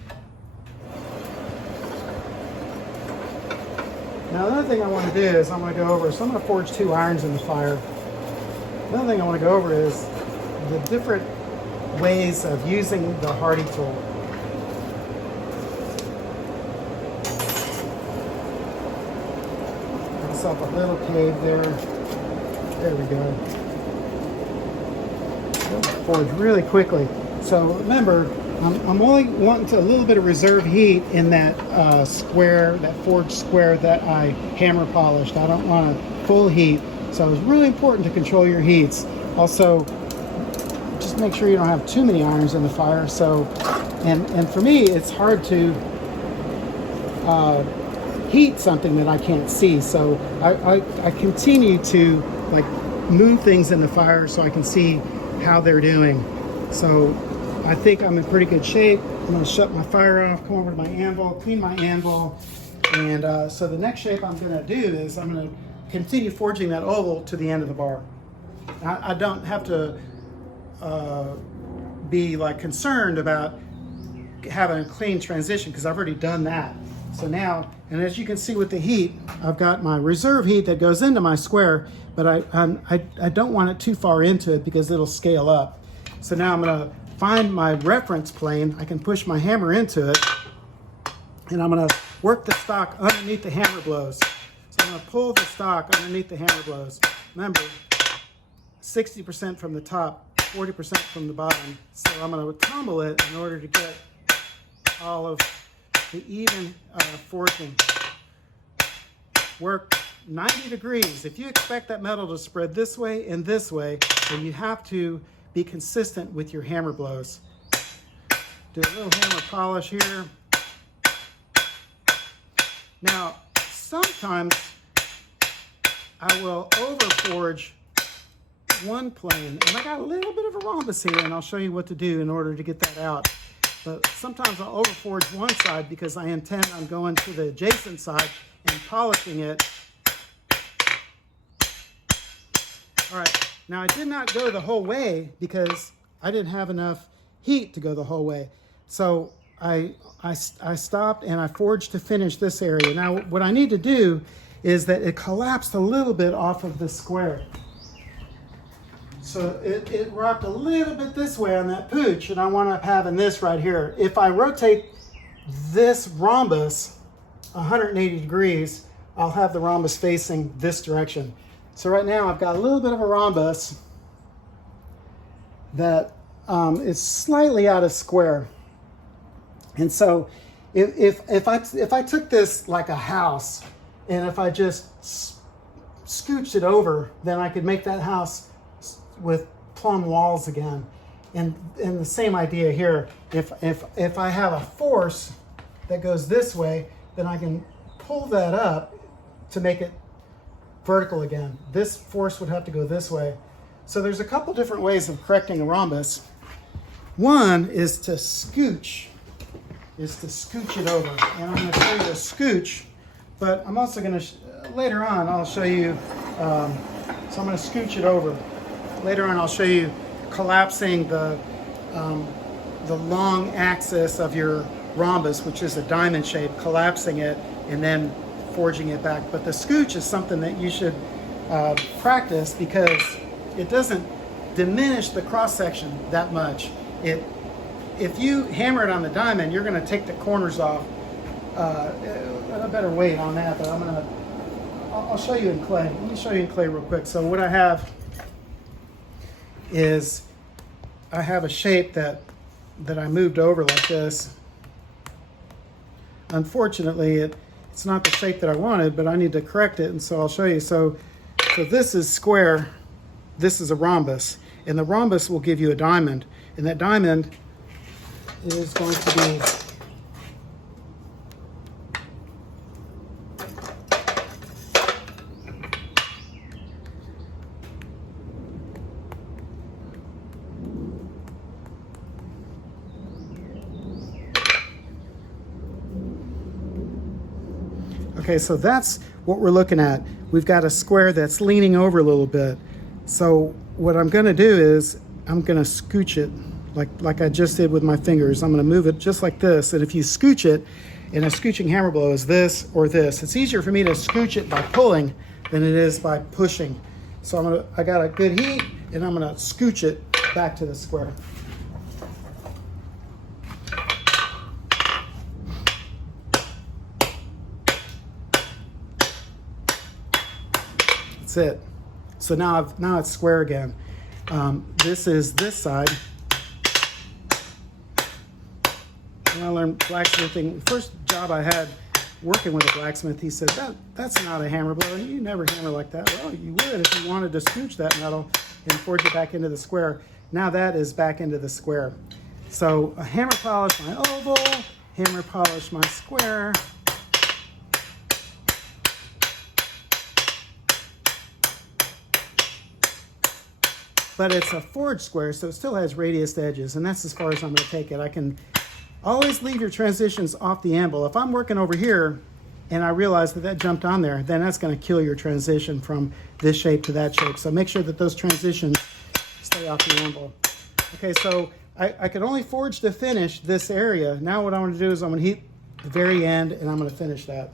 Now another thing I want to do is I'm going to go over, so I'm going to forge 2 irons in the fire. Another thing I want to go over is the different ways of using the Hardy tool. Give myself a little cave there. There we go. Forge really quickly. So remember, I'm only wanting a little bit of reserve heat in that square, that forged square that I hammer polished. I don't want a full heat. So it's really important to control your heats. Also, just make sure you don't have too many irons in the fire. So, and for me, it's hard to heat something that I can't see. So I continue to like move things in the fire so I can see how they're doing. So I think I'm in pretty good shape. I'm going to shut my fire off, come over to my anvil, clean my anvil, And so the next shape I'm going to do is I'm going to continue forging that oval to the end of the bar. I don't have to be like concerned about having a clean transition because I've already done that. So now, and as you can see with the heat, I've got my reserve heat that goes into my square, but I don't want it too far into it because it'll scale up. So now I'm going to find my reference plane. I can push my hammer into it, and I'm going to work the stock underneath the hammer blows. So I'm going to pull the stock underneath the hammer blows. Remember, 60% from the top, 40% from the bottom. So I'm going to tumble it in order to get all of the even forging. Work 90 degrees. If you expect that metal to spread this way and this way, then you have to be consistent with your hammer blows. Do a little hammer polish here. Now, sometimes I will overforge one plane, and I got a little bit of a rhombus here, and I'll show you what to do in order to get that out. But sometimes I'll overforge one side because I intend on going to the adjacent side and polishing it. All right, now I did not go the whole way because I didn't have enough heat to go the whole way. So I stopped and I forged to finish this area. Now what I need to do is that it collapsed a little bit off of the square. So it rocked a little bit this way on that pooch, and I wound up having this right here. If I rotate this rhombus 180 degrees, I'll have the rhombus facing this direction. So right now I've got a little bit of a rhombus that is slightly out of square. And so if I took this like a house, and if I just scooched it over, then I could make that house with plumb walls again. And the same idea here. If I have a force that goes this way, then I can pull that up to make it vertical again. This force would have to go this way. So there's a couple different ways of correcting a rhombus. One is to scooch it over. And I'm going to show you a scooch, but I'm also going to, later on, I'll show you, so I'm going to scooch it over. Later on, I'll show you collapsing the long axis of your rhombus, which is a diamond shape, collapsing it and then forging it back. But the scooch is something that you should practice because it doesn't diminish the cross section that much. If you hammer it on the diamond, you're going to take the corners off. A better weight on that, but I'll show you in clay. Let me show you in clay real quick. So what I have is I have a shape that I moved over like this. Unfortunately, it's not the shape that I wanted, but I need to correct it, and so I'll show you. So this is square, this is a rhombus, and the rhombus will give you a diamond, and that diamond is going to be okay, so that's what we're looking at. We've got a square that's leaning over a little bit. So what I'm going to do is I'm going to scooch it like I just did with my fingers. I'm going to move it just like this. And if you scooch it, and a scooching hammer blow is this or this. It's easier for me to scooch it by pulling than it is by pushing. So I got a good heat, and I'm going to scooch it back to the square. That's it. So now it's square again. This is this side. When I learned blacksmithing, the first job I had working with a blacksmith, he said, that's not a hammer blow, and you never hammer like that. Well, you would if you wanted to scooch that metal and forge it back into the square. Now that is back into the square. So a hammer polish my oval, hammer polish my square. But it's a forged square, so it still has radiused edges, and that's as far as I'm going to take it. I can always leave your transitions off the anvil. If I'm working over here and I realize that that jumped on there, then that's going to kill your transition from this shape to that shape. So make sure that those transitions stay off the anvil. Okay, so I could only forge to finish this area. Now what I want to do is I'm going to heat the very end, and I'm going to finish that.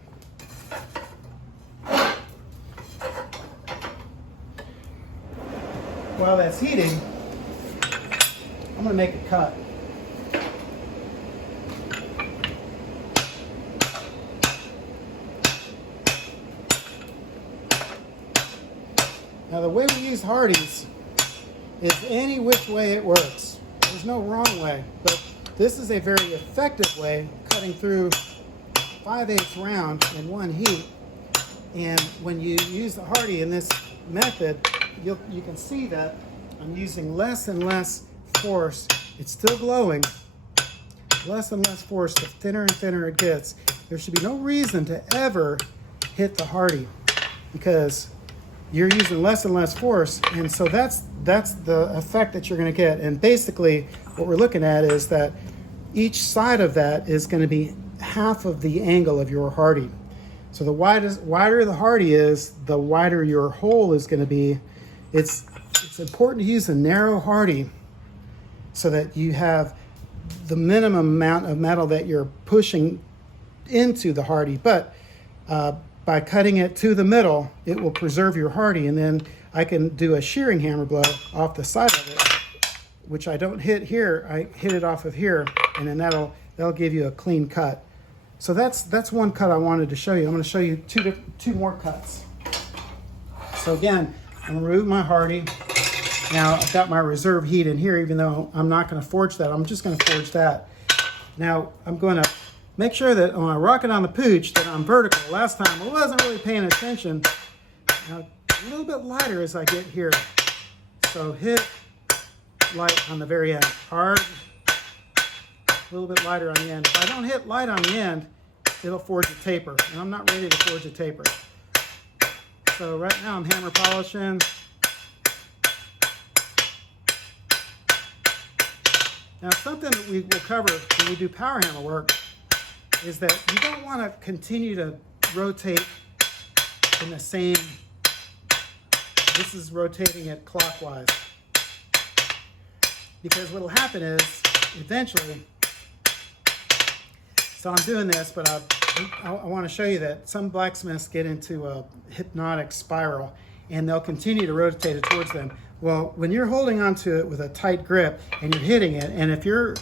While that's heating, I'm going to make a cut. Now the way we use Hardys is any which way it works. There's no wrong way, but this is a very effective way of cutting through 5/8 round in one heat. And when you use the Hardy in this method, you can see that I'm using less and less force. It's still glowing. Less and less force, the thinner and thinner it gets. There should be no reason to ever hit the Hardy because you're using less and less force, and so that's the effect that you're going to get. And basically what we're looking at is that each side of that is going to be half of the angle of your Hardy. So the wider the Hardy is, the wider your hole is going to be. It's important to use a narrow Hardy so that you have the minimum amount of metal that you're pushing into the Hardy, but by cutting it to the middle, it will preserve your Hardy, and then I can do a shearing hammer blow off the side of it, which I don't hit here. I hit it off of here, and then that'll give you a clean cut. So that's one cut I wanted to show you. I'm going to show you two more cuts. So again, I'm going to remove my Hardy. Now I've got my reserve heat in here, even though I'm not going to forge that. I'm just going to forge that. Now I'm going to make sure that when I rock it on the pooch that I'm vertical. Last time I wasn't really paying attention. Now a little bit lighter as I get here. So hit light on the very end. Hard. A little bit lighter on the end. If I don't hit light on the end, it'll forge a taper. And I'm not ready to forge a taper. So right now I'm hammer polishing. Now something that we will cover when we do power hammer work is that you don't want to continue to rotate in the same, this is rotating it clockwise. Because what will happen is, eventually, so I'm doing this, but I want to show you that some blacksmiths get into a hypnotic spiral and they'll continue to rotate it towards them. Well, when you're holding onto it with a tight grip and you're hitting it, and if your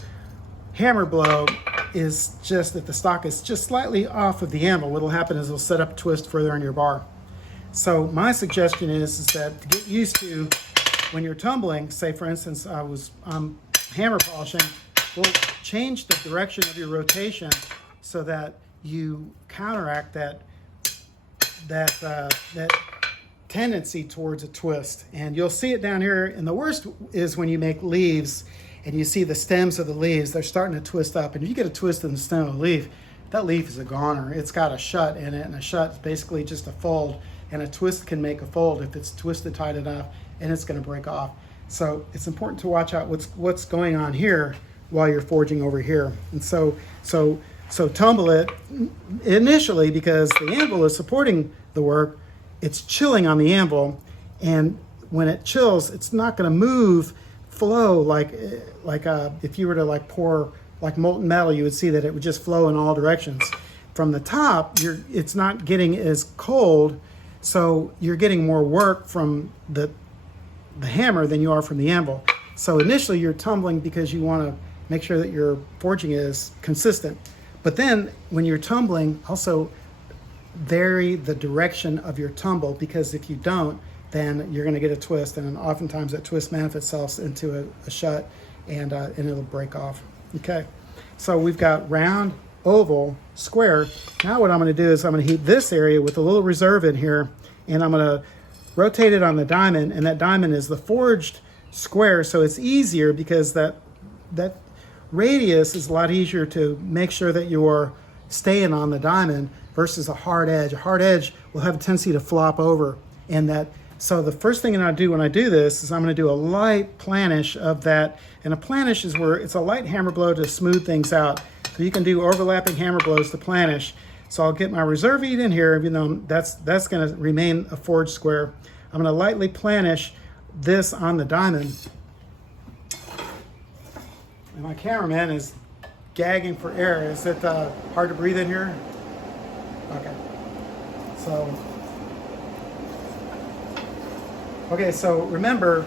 hammer blow is just that the stock is just slightly off of the anvil, what'll happen is it'll set up a twist further in your bar. So my suggestion is that to get used to when you're tumbling, say for instance I'm hammer polishing, we'll change the direction of your rotation so that you counteract that tendency towards a twist. And you'll see it down here, and the worst is when you make leaves and you see the stems of the leaves, they're starting to twist up. And if you get a twist in the stem of a leaf, that leaf is a goner. It's got a shut in it, and a shut is basically just a fold, and a twist can make a fold if it's twisted tight enough, and it's going to break off. So it's important to watch out what's going on here while you're forging over here. And so tumble it initially, because the anvil is supporting the work. It's chilling on the anvil, and when it chills, it's not going to flow like if you were to pour like molten metal, you would see that it would just flow in all directions. From the top, it's not getting as cold, so you're getting more work from the hammer than you are from the anvil. So initially you're tumbling because you want to make sure that your forging is consistent. But then when you're tumbling, also vary the direction of your tumble, because if you don't, then you're going to get a twist, and oftentimes that twist manifests itself into a shut, and it'll break off. Okay, so we've got round, oval, square. Now what I'm going to do is I'm going to heat this area with a little reserve in here, and I'm going to rotate it on the diamond, and that diamond is the forged square, so it's easier because that radius is a lot easier to make sure that you're staying on the diamond versus a hard edge. A hard edge will have a tendency to flop over, so the first thing that I do when I do this is I'm going to do a light planish of that, and a planish is where it's a light hammer blow to smooth things out. So you can do overlapping hammer blows to planish. So I'll get my reserve bead in here, even though that's gonna remain a forged square. I'm gonna lightly planish this on the diamond. And my cameraman is gagging for air. Is it hard to breathe in here? Okay. So remember,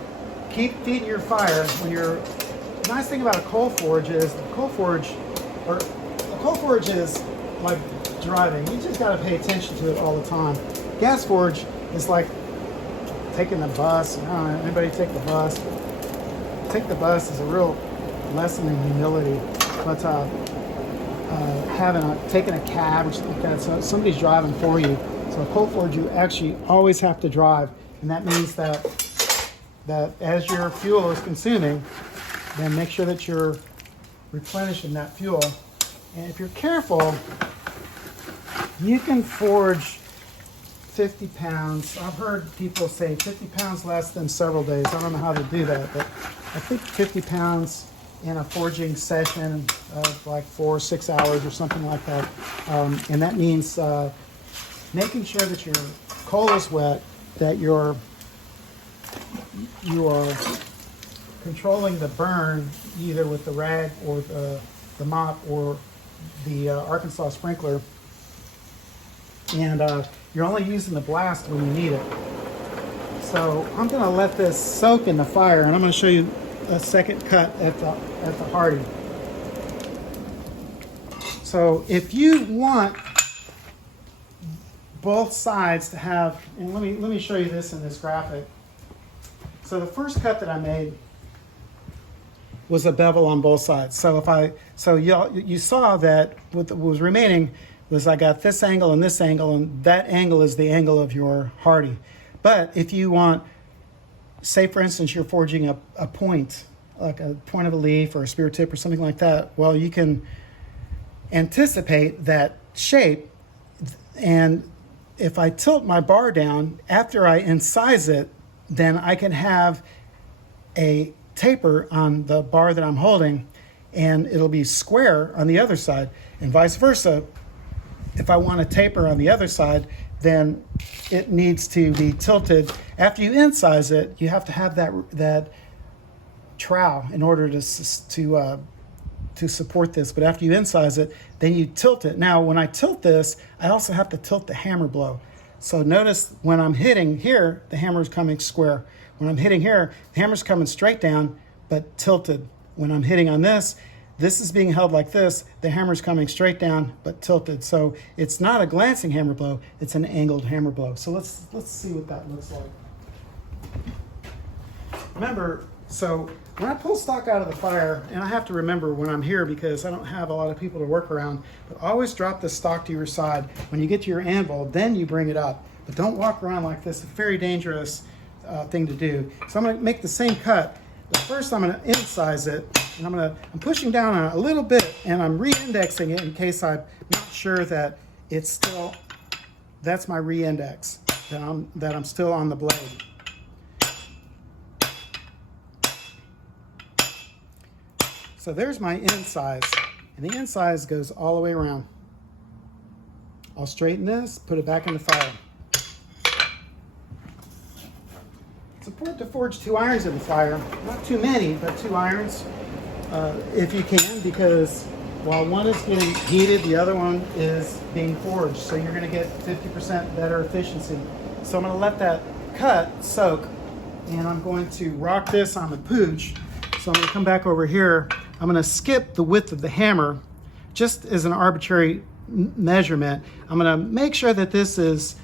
keep feeding your fire when you're. The nice thing about a coal forge is a coal forge is like driving. You just got to pay attention to it all the time. Gas forge is like taking the bus. I don't know, anybody take the bus? Take the bus is a real lesson in humility. But taking a cab or something like that, so somebody's driving for you. So a coal forge, you actually always have to drive, and that means that as your fuel is consuming, then make sure that you're replenishing that fuel. And if you're careful, you can forge 50 pounds. I've heard people say 50 pounds less than several days. I don't know how to do that, but I think 50 pounds in a forging session of like 4 or 6 hours or something like that. And that means making sure that your coal is wet, that you are controlling the burn either with the rag or the mop or the Arkansas sprinkler. And you're only using the blast when you need it. So I'm gonna let this soak in the fire, and I'm gonna show you a second cut at the Hardy. So if you want both sides to have, and let me show you this in this graphic. So the first cut that I made was a bevel on both sides. So you saw that what was remaining was I got this angle and that angle is the angle of your Hardy. But if you want, say for instance, you're forging a point, like a point of a leaf or a spear tip or something like that, well, you can anticipate that shape. And if I tilt my bar down after I incise it, then I can have a taper on the bar that I'm holding, and it'll be square on the other side, and vice versa. If I want a taper on the other side, then it needs to be tilted. After you incise it, you have to have that trowel in order to support this. But after you incise it, then you tilt it. Now, when I tilt this, I also have to tilt the hammer blow. So notice when I'm hitting here, the hammer's coming square. When I'm hitting here, the hammer's coming straight down, but tilted. When I'm hitting on this is being held like this, the hammer's coming straight down, but tilted. So it's not a glancing hammer blow, it's an angled hammer blow. So let's see what that looks like. Remember, so when I pull stock out of the fire, and I have to remember when I'm here because I don't have a lot of people to work around, but always drop the stock to your side. When you get to your anvil, then you bring it up. But don't walk around like this. It's a very dangerous thing to do. So I'm going to make the same cut, but first I'm going to incise it, and I'm pushing down on it a little bit, and I'm re-indexing it in case I'm not sure that it's still, that's my re-index, that I'm still on the blade. So there's my incise, and the incise goes all the way around. I'll straighten this, put it back in the fire. It's important to forge 2 irons in the fire. Not too many, but 2 irons if you can, because while one is getting heated, the other one is being forged. So you're going to get 50% better efficiency. So I'm going to let that cut soak, and I'm going to rock this on the pooch. So I'm going to come back over here. I'm going to skip the width of the hammer just as an arbitrary measurement. I'm going to make sure that this is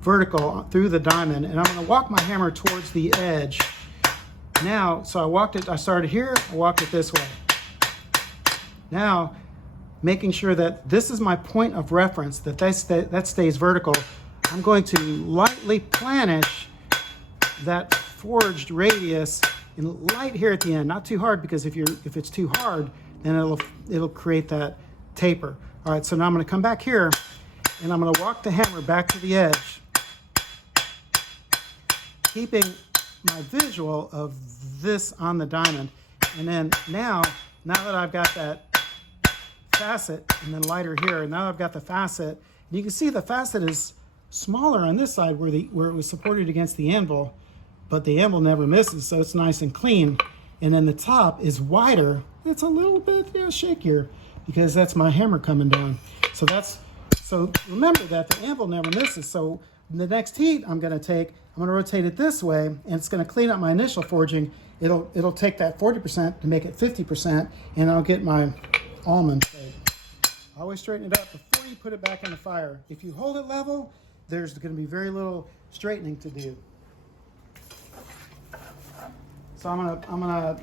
vertical through the diamond, and I'm going to walk my hammer towards the edge. Now, so I started here, I walked it this way. Now, making sure that this is my point of reference, that stays vertical, I'm going to lightly planish that forged radius and light here at the end, not too hard, because if it's too hard, then it'll create that taper. All right, so now I'm going to come back here, and I'm going to walk the hammer back to the edge, keeping my visual of this on the diamond. And then now that I've got that facet and then lighter here. And now I've got the facet. And you can see the facet is smaller on this side where it was supported against the anvil, but the anvil never misses, so it's nice and clean. And then the top is wider. It's a little bit shakier because that's my hammer coming down. So remember that the anvil never misses. So the next heat I'm going to rotate it this way, and it's going to clean up my initial forging. It'll take that 40% to make it 50%, and I'll get my almond shape. Always straighten it up before you put it back in the fire. If you hold it level, there's going to be very little straightening to do. So I'm gonna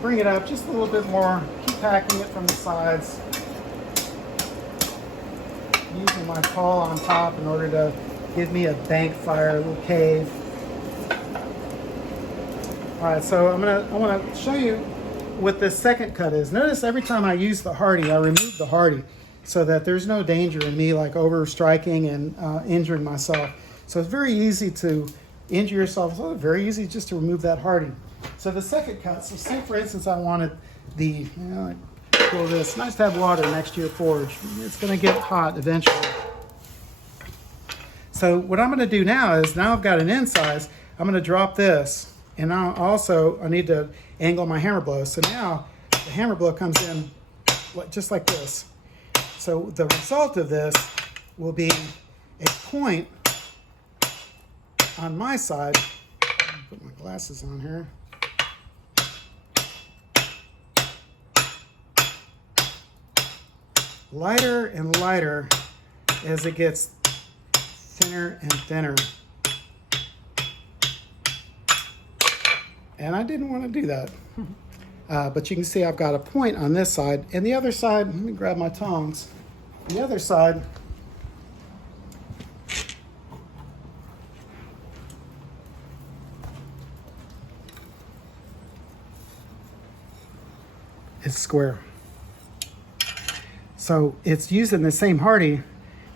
bring it up just a little bit more, keep packing it from the sides, using my pawl on top in order to give me a bank fire, a little cave. All right, so I want to show you what this second cut is. Notice every time I use the hardy, I remove the hardy so that there's no danger in me like over striking and injuring myself. So it's very easy to injure yourself. It's very easy just to remove that hardy. So the second cut, so say for instance I wanted pull this. It's nice to have water next to your forge. It's going to get hot eventually. So what I'm going to do now is, now I've got an end size, I'm going to drop this, and now also I need to angle my hammer blow. So now the hammer blow comes in just like this. So the result of this will be a point on my side. Put my glasses on here. Lighter and lighter as it gets thinner and thinner. And I didn't want to do that. But you can see I've got a point on this side. And the other side, let me grab my tongs. The other side, is square. So it's using the same hardy.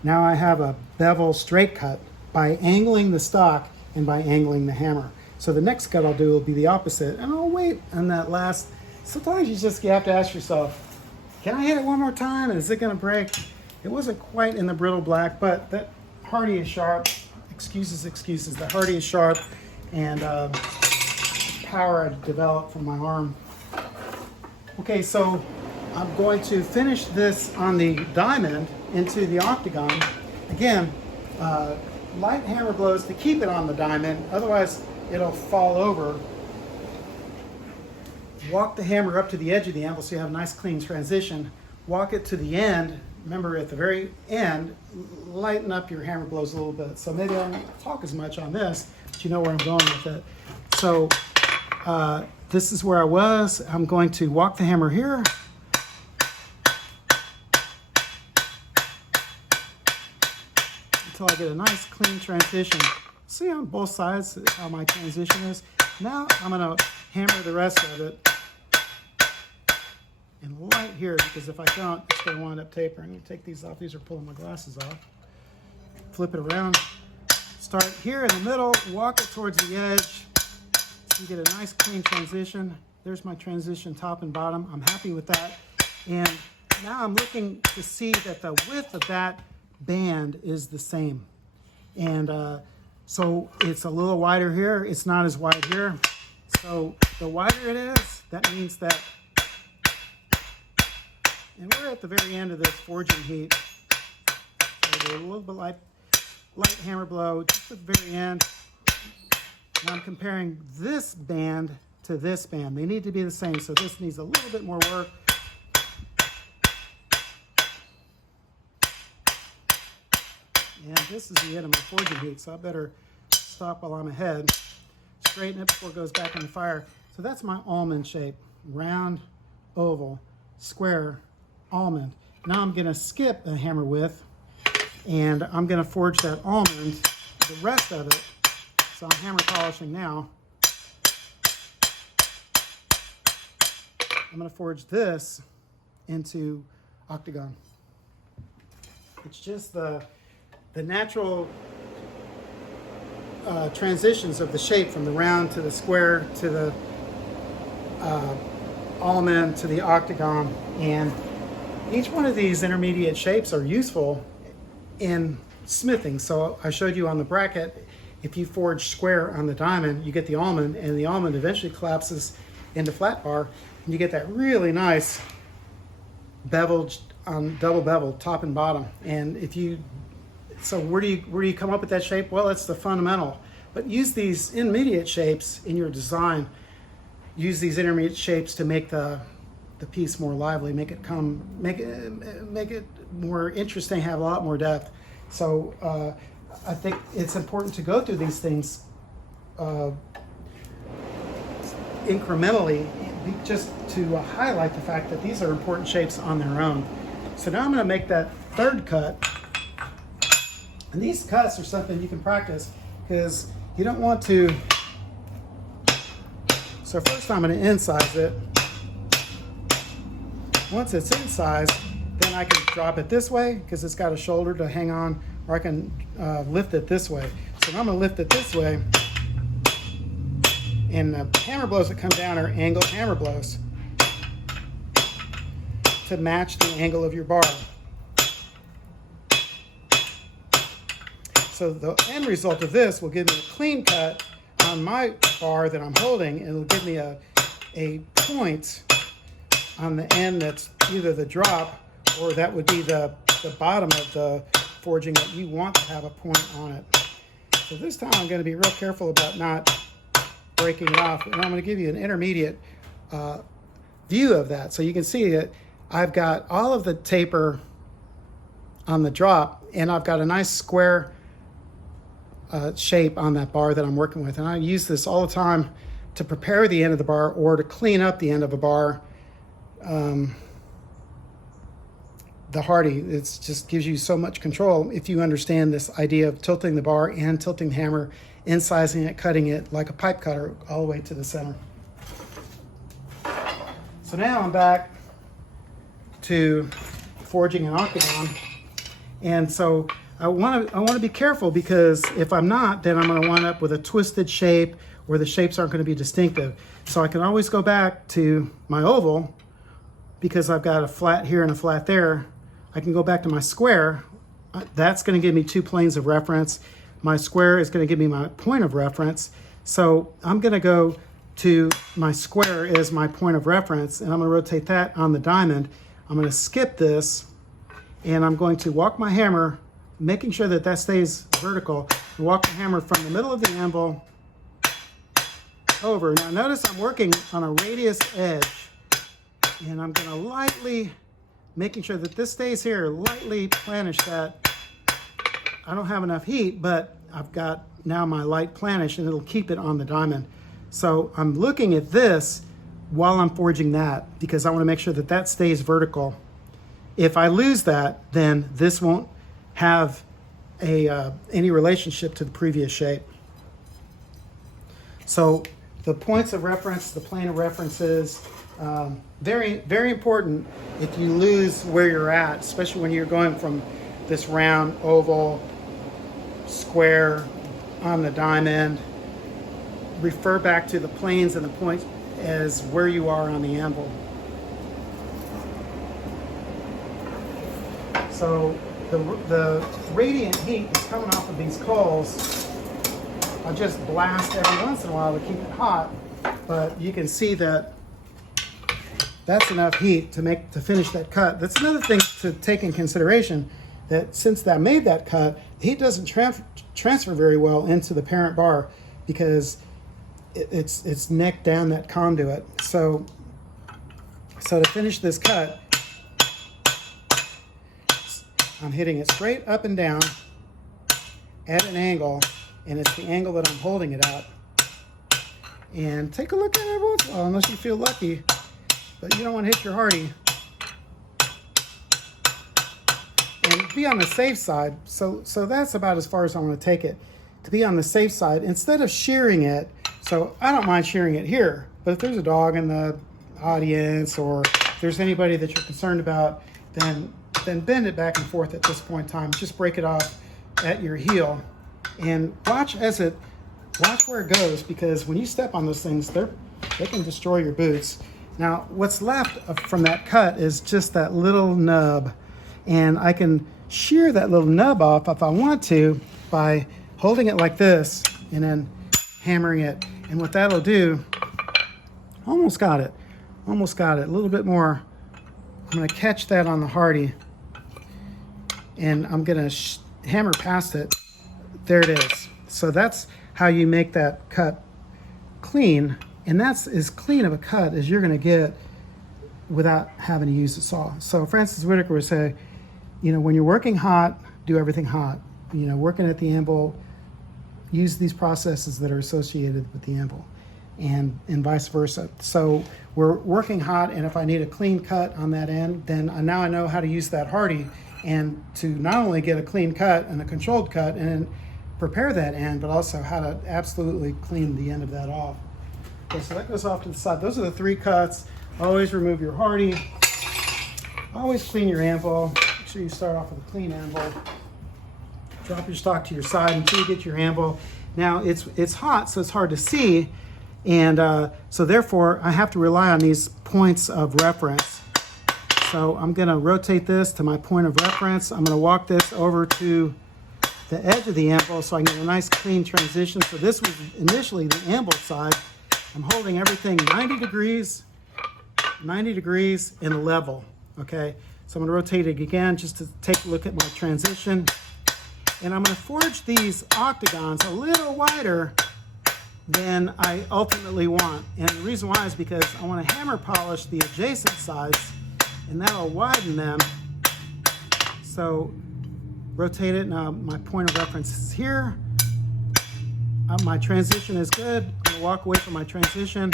Now I have a bevel straight cut by angling the stock and by angling the hammer. So the next cut I'll do will be the opposite, and I'll wait on that last. Sometimes you have to ask yourself, can I hit it one more time and is it gonna break? It wasn't quite in the brittle black, but that hardy is sharp. Excuses. The hardy is sharp, and power I developed from my arm. Okay, so I'm going to finish this on the diamond into the octagon. Again, light hammer blows to keep it on the diamond, otherwise it'll fall over. Walk the hammer up to the edge of the anvil so you have a nice clean transition. Walk it to the end. Remember, at the very end, lighten up your hammer blows a little bit. So maybe I won't talk as much on this, but you know where I'm going with it. So this is where I was. I'm going to walk the hammer here. Until I get a nice clean transition. See on both sides how my transition is. Now I'm going to hammer the rest of it. And light here, because if I don't, it's going to wind up tapering. I'm going to take these off. These are pulling my glasses off. Flip it around. Start here in the middle. Walk it towards the edge. So you get a nice clean transition. There's my transition top and bottom. I'm happy with that. And now I'm looking to see that the width of that band is the same. And so it's a little wider here. It's not as wide here. So the wider it is, that means that, and we're at the very end of this forging heat. So a little bit light hammer blow, just at the very end. And I'm comparing this band to this band. They need to be the same, so this needs a little bit more work. And this is the end of my forging heat, so I better stop while I'm ahead. Straighten it before it goes back on the fire. So that's my almond shape. Round, oval, square, almond. Now I'm gonna skip a hammer width, and I'm gonna forge that almond, the rest of it. So I'm hammer polishing now. I'm gonna forge this into octagon. It's just the natural transitions of the shape from the round to the square to the almond to the octagon, and Each one of these intermediate shapes are useful in smithing. So I showed you on the bracket, if you forge square on the diamond, you get the almond, and the almond eventually collapses into flat bar, and you get that really nice beveled, double beveled top and bottom. And if you, so where do you come up with that shape? Well, it's the fundamental. But use these intermediate shapes in your design. Use these intermediate shapes to make the piece more lively, make it more interesting, have a lot more depth. So I think it's important to go through these things incrementally, just to highlight the fact that these are important shapes on their own. So now I'm going to make that third cut, and these cuts are something you can practice because you don't want to. So first I'm going to incise it. Once it's incised, then I can drop it this way because it's got a shoulder to hang on, or I can lift it this way. So I'm going to lift it this way, and the hammer blows that come down are angled hammer blows to match the angle of your bar. So the end result of this will give me a clean cut on my bar that I'm holding, and it'll give me a point on the end that's either the drop, or that would be the bottom of the forging that you want to have a point on it. So this time I'm going to be real careful about not breaking it off, and I'm going to give you an intermediate view of that. So you can see that I've got all of the taper on the drop, and I've got a nice square shape on that bar that I'm working with. And I use this all the time to prepare the end of the bar or to clean up the end of a bar. The hardy, it just gives you so much control if you understand this idea of tilting the bar and tilting the hammer, incising it, cutting it like a pipe cutter all the way to the center. So now I'm back to forging an octagon, and so I want to be careful, because if I'm not, then I'm going to wind up with a twisted shape where the shapes aren't going to be distinctive. So I can always go back to my oval, because I've got a flat here and a flat there. I can go back to my square. That's going to give me two planes of reference. My square is going to give me my point of reference. So I'm going to go to my square as my point of reference, and I'm going to rotate that on the diamond. I'm going to skip this, and I'm going to walk my hammer, making sure that that stays vertical, and walk the hammer from the middle of the anvil over. Now notice I'm working on a radius edge, and I'm going to lightly, making sure that this stays here, lightly planish that. I don't have enough heat, but I've got now my light planish, and it'll keep it on the diamond. So I'm looking at this while I'm forging that, because I want to make sure that that stays vertical. If I lose that, then this won't have any relationship to the previous shape. So the points of reference, the plane of references, very, very important. If you lose where you're at, especially when you're going from this round, oval, square, on the diamond, refer back to the planes and the points as where you are on the anvil. So the radiant heat is coming off of these coals. I just blast every once in a while to keep it hot, but you can see that that's enough heat to finish that cut. That's another thing to take in consideration, that since I made that cut, the heat doesn't transfer very well into the parent bar, because it's necked down that conduit. So to finish this cut, I'm hitting it straight up and down at an angle, and it's the angle that I'm holding it at. And take a look at it once in a while, unless you feel lucky, but you don't want to hit your hardy. And be on the safe side. So that's about as far as I want to take it. To be on the safe side, instead of shearing it, so I don't mind shearing it here, but if there's a dog in the audience, or if there's anybody that you're concerned about, then bend it back and forth at this point in time. Just break it off at your heel, and watch where it goes, because when you step on those things, they can destroy your boots. Now, what's left from that cut is just that little nub, and I can shear that little nub off if I want to by holding it like this and then hammering it. And what that'll do, almost got it, a little bit more. I'm gonna catch that on the Hardy, and I'm gonna hammer past it. There it is. So that's how you make that cut clean, and that's as clean of a cut as you're gonna get without having to use a saw. So Francis Whitaker would say, you know, when you're working hot, do everything hot. You know, working at the anvil, use these processes that are associated with the anvil, and vice versa. So we're working hot, and if I need a clean cut on that end, then now I know how to use that Hardy and to not only get a clean cut and a controlled cut and prepare that end, but also how to absolutely clean the end of that off. Okay, so that goes off to the side. Those are the 3 cuts. Always remove your Hardy. Always clean your anvil. Make sure you start off with a clean anvil. Drop your stock to your side until you get your anvil. Now it's hot, so it's hard to see, and so therefore I have to rely on these points of reference. So I'm going to rotate this to my point of reference. I'm going to walk this over to the edge of the anvil so I can get a nice clean transition. So this was initially the anvil side. I'm holding everything 90 degrees and level, okay? So I'm going to rotate it again just to take a look at my transition. And I'm going to forge these octagons a little wider than I ultimately want. And the reason why is because I want to hammer polish the adjacent sides, and that'll widen them. So rotate it. Now my point of reference is here. My transition is good. I'm going to walk away from my transition.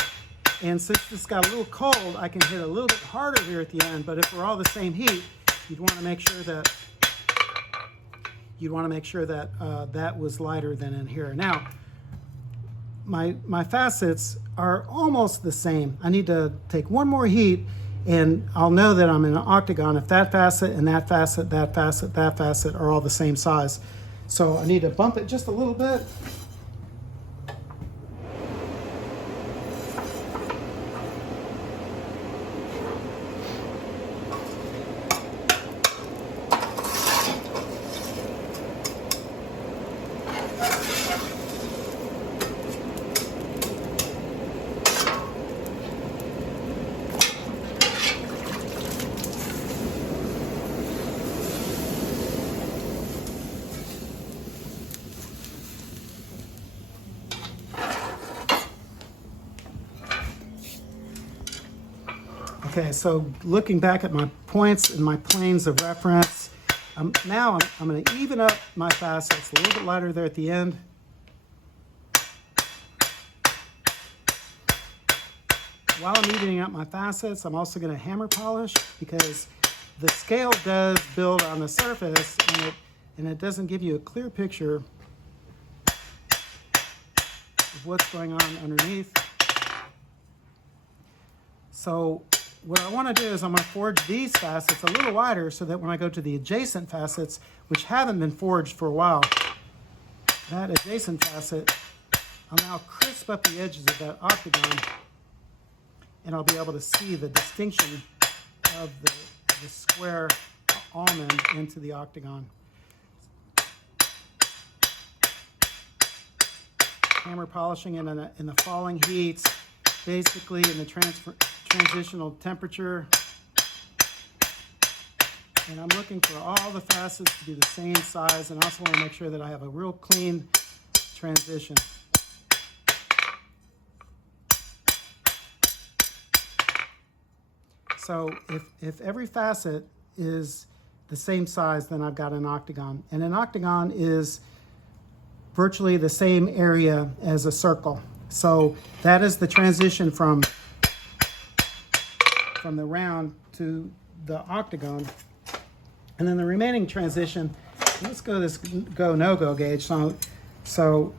And since this got a little cold, I can hit a little bit harder here at the end. But if we're all the same heat, you'd want to make sure that that was lighter than in here. Now, my facets are almost the same. I need to take one more heat, and I'll know that I'm in an octagon if that facet and that facet, that facet, that facet are all the same size. So I need to bump it just a little bit. Okay, so looking back at my points and my planes of reference, now I'm going to even up my facets a little bit lighter there at the end. While I'm evening up my facets, I'm also going to hammer polish because the scale does build on the surface, and it doesn't give you a clear picture of what's going on underneath. So what I want to do is I'm going to forge these facets a little wider so that when I go to the adjacent facets, which haven't been forged for a while, that adjacent facet, I'll now crisp up the edges of that octagon, and I'll be able to see the distinction of the square almond into the octagon. Hammer polishing in the falling heats, basically in the transitional temperature. And I'm looking for all the facets to be the same size, and I also want to make sure that I have a real clean transition. So if every facet is the same size, then I've got an octagon. And an octagon is virtually the same area as a circle. So that is the transition from the round to the octagon. And then the remaining transition, let's go this go no-go gauge. So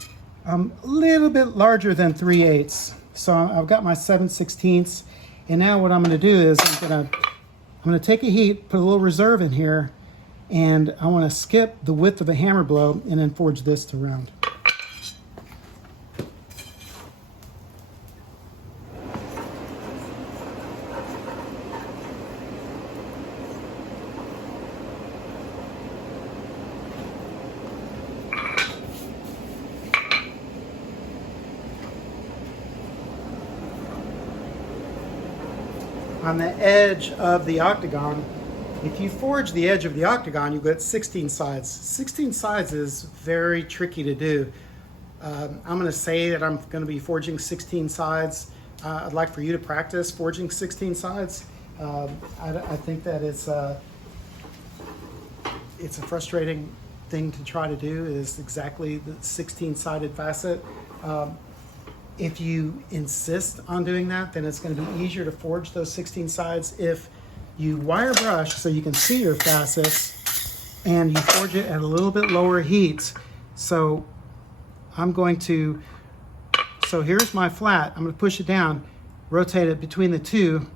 I'm a little bit larger than 3/8. So I've got my 7/16. And now what I'm going to do is I'm going to take a heat, put a little reserve in here, and I want to skip the width of a hammer blow and then forge this to round. on the edge of the octagon. If you forge the edge of the octagon, you get 16 sides. 16 sides is very tricky to do. I'm going to say that I'm going to be forging 16 sides. I'd like for you to practice forging 16 sides. I think that it's a frustrating thing to try to do, is exactly the 16-sided facet. If you insist on doing that, then it's going to be easier to forge those 16 sides if you wire brush so you can see your facets and you forge it at a little bit lower heat. So I'm going to, so here's my flat. I'm going to push it down, rotate it between the two.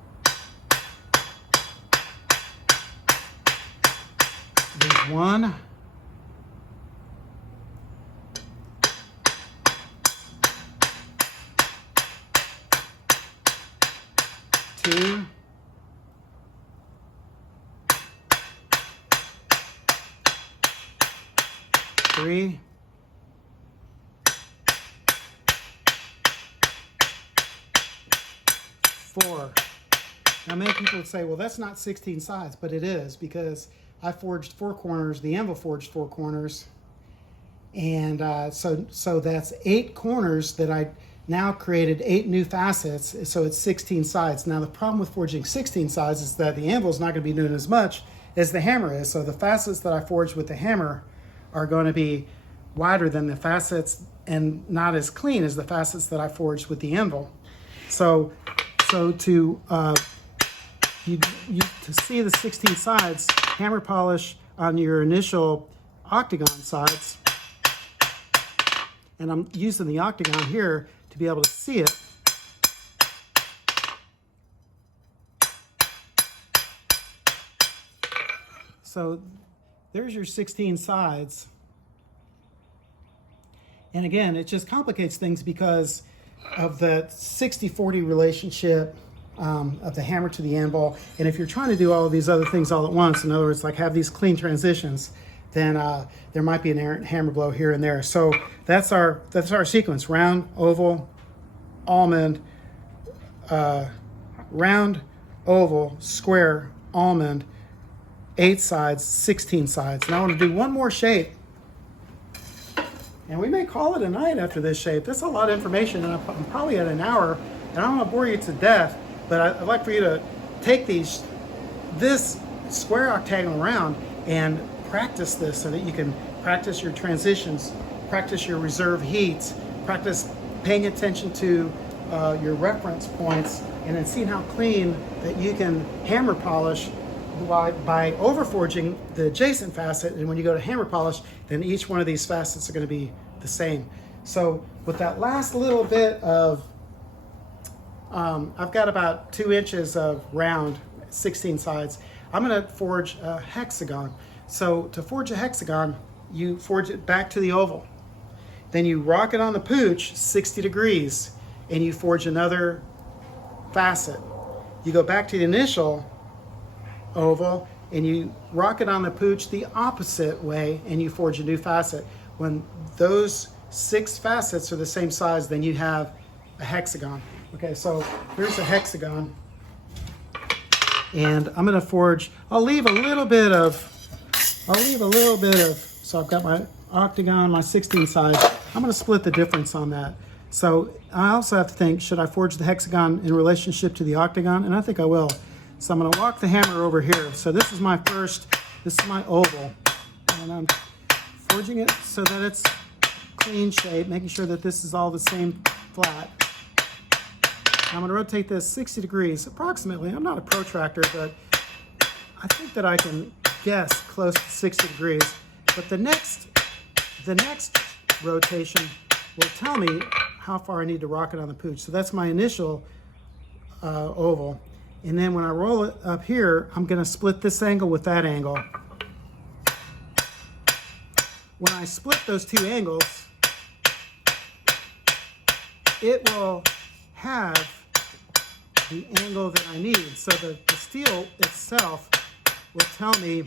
There's one. Two. Three. Four. Now many people would say, well, that's not 16 sides, but it is, because I forged 4 corners, the anvil forged 4 corners, and so that's 8 corners that I now created 8 new facets, so it's 16 sides. Now the problem with forging 16 sides is that the anvil is not going to be doing as much as the hammer is, so the facets that I forged with the hammer are going to be wider than the facets and not as clean as the facets that I forged with the anvil. So to see the 16 sides, hammer polish on your initial octagon sides, and I'm using the octagon here to be able to see it. So there's your 16 sides. And again, it just complicates things because of the 60-40 relationship of the hammer to the anvil. And if you're trying to do all of these other things all at once, in other words, like have these clean transitions, then there might be an errant hammer blow here and there. So that's our sequence: round, oval, almond, round, oval, square, almond, 8 sides, 16 sides. And I want to do one more shape. And we may call it a night after this shape. That's a lot of information, and I'm probably at an hour, and I don't want to bore you to death, but I'd like for you to take this square, octagonal, round and practice this so that you can practice your transitions, practice your reserve heats, practice paying attention to your reference points, and then seeing how clean that you can hammer polish by overforging the adjacent facet. And when you go to hammer polish, then each one of these facets are going to be the same. So with that last little bit of, I've got about 2 inches of round, 16 sides. I'm going to forge a hexagon. So to forge a hexagon, you forge it back to the oval. Then you rock it on the pooch 60 degrees and you forge another facet. You go back to the initial oval and you rock it on the pooch the opposite way and you forge a new facet. When those 6 facets are the same size, then you have a hexagon. Okay, so here's a hexagon, and I'm going to forge. I'll leave a little bit of. So I've got my octagon, my 16 sides. I'm going to split the difference on that. So I also have to think: should I forge the hexagon in relationship to the octagon? And I think I will. So I'm going to walk the hammer over here. So this is my oval, and I'm forging it so that it's clean shape, making sure that this is all the same flat. I'm going to rotate this 60 degrees approximately. I'm not a protractor, but I think that I can guess close to 60 degrees. But the next rotation will tell me how far I need to rock it on the pooch. So that's my initial oval. And then when I roll it up here, I'm going to split this angle with that angle. When I split those 2 angles, it will have the angle that I need. So the steel itself will tell me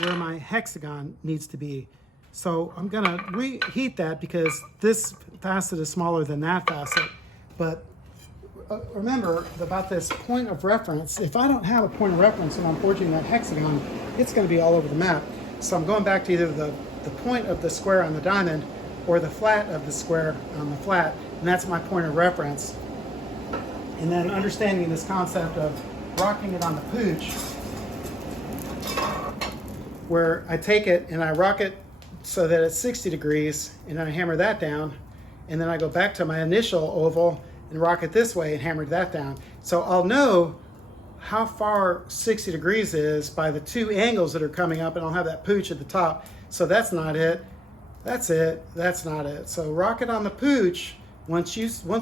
where my hexagon needs to be. So I'm going to reheat that because this facet is smaller than that facet. But remember about this point of reference. If I don't have a point of reference and I'm forging that hexagon, it's going to be all over the map. So I'm going back to either the point of the square on the diamond or the flat of the square on the flat, and that's my point of reference. And then understanding this concept of rocking it on the pooch, where I take it and I rock it so that it's 60 degrees, and then I hammer that down, and then I go back to my initial oval and rock it this way and hammer that down. So I'll know how far 60 degrees is by the two angles that are coming up, and I'll have that pooch at the top. So that's not it, that's it, that's not it. So rock it on the pooch. Once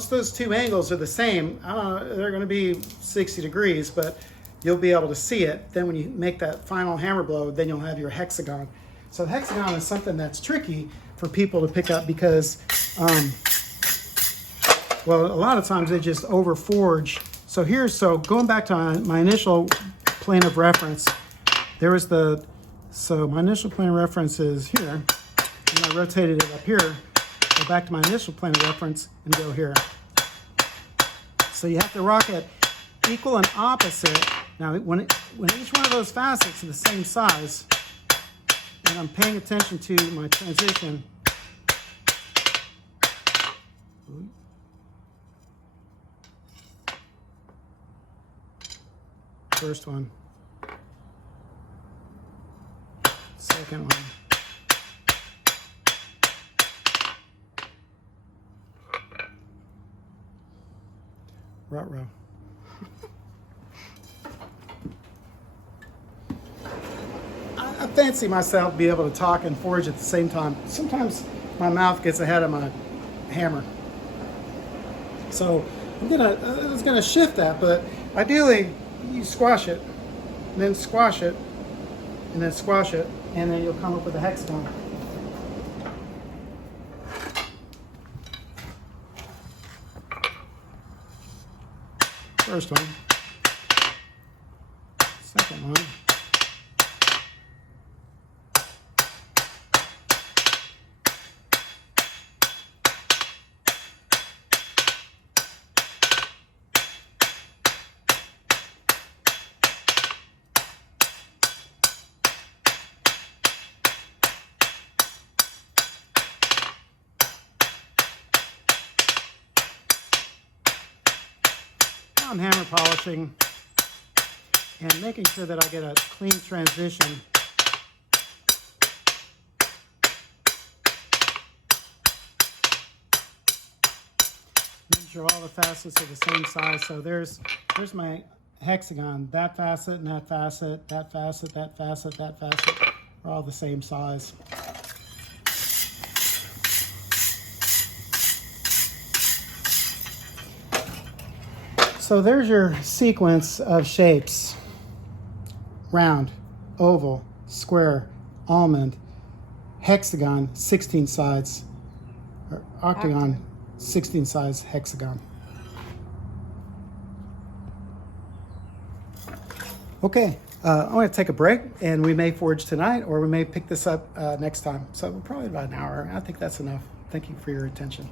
those two angles are the same, they're going to be 60 degrees, but you'll be able to see it. Then when you make that final hammer blow, then you'll have your hexagon. So the hexagon is something that's tricky for people to pick up because, well, a lot of times they just over forge. So going back to my initial plane of reference, so my initial plane of reference is here, and I rotated it up here, go back to my initial plane of reference and go here. So you have to rock it equal and opposite. Now, when each one of those facets are the same size, and I'm paying attention to my transition, first one, second one, ruh-roh. I fancy myself be able to talk and forge at the same time. Sometimes my mouth gets ahead of my hammer. So it's gonna shift that, but ideally you squash it, and then squash it, and then squash it, and then you'll come up with a hexagon. First one, second one, I'm hammer polishing and making sure that I get a clean transition. Make sure all the facets are the same size. So there's my hexagon. That facet and that facet, that facet, that facet, that facet are all the same size. So there's your sequence of shapes: round, oval, square, almond, hexagon, 16 sides, or octagon, 16 sides hexagon. Okay, I'm going to take a break, and we may forge tonight, or we may pick this up next time. So probably about an hour. I think that's enough. Thank you for your attention.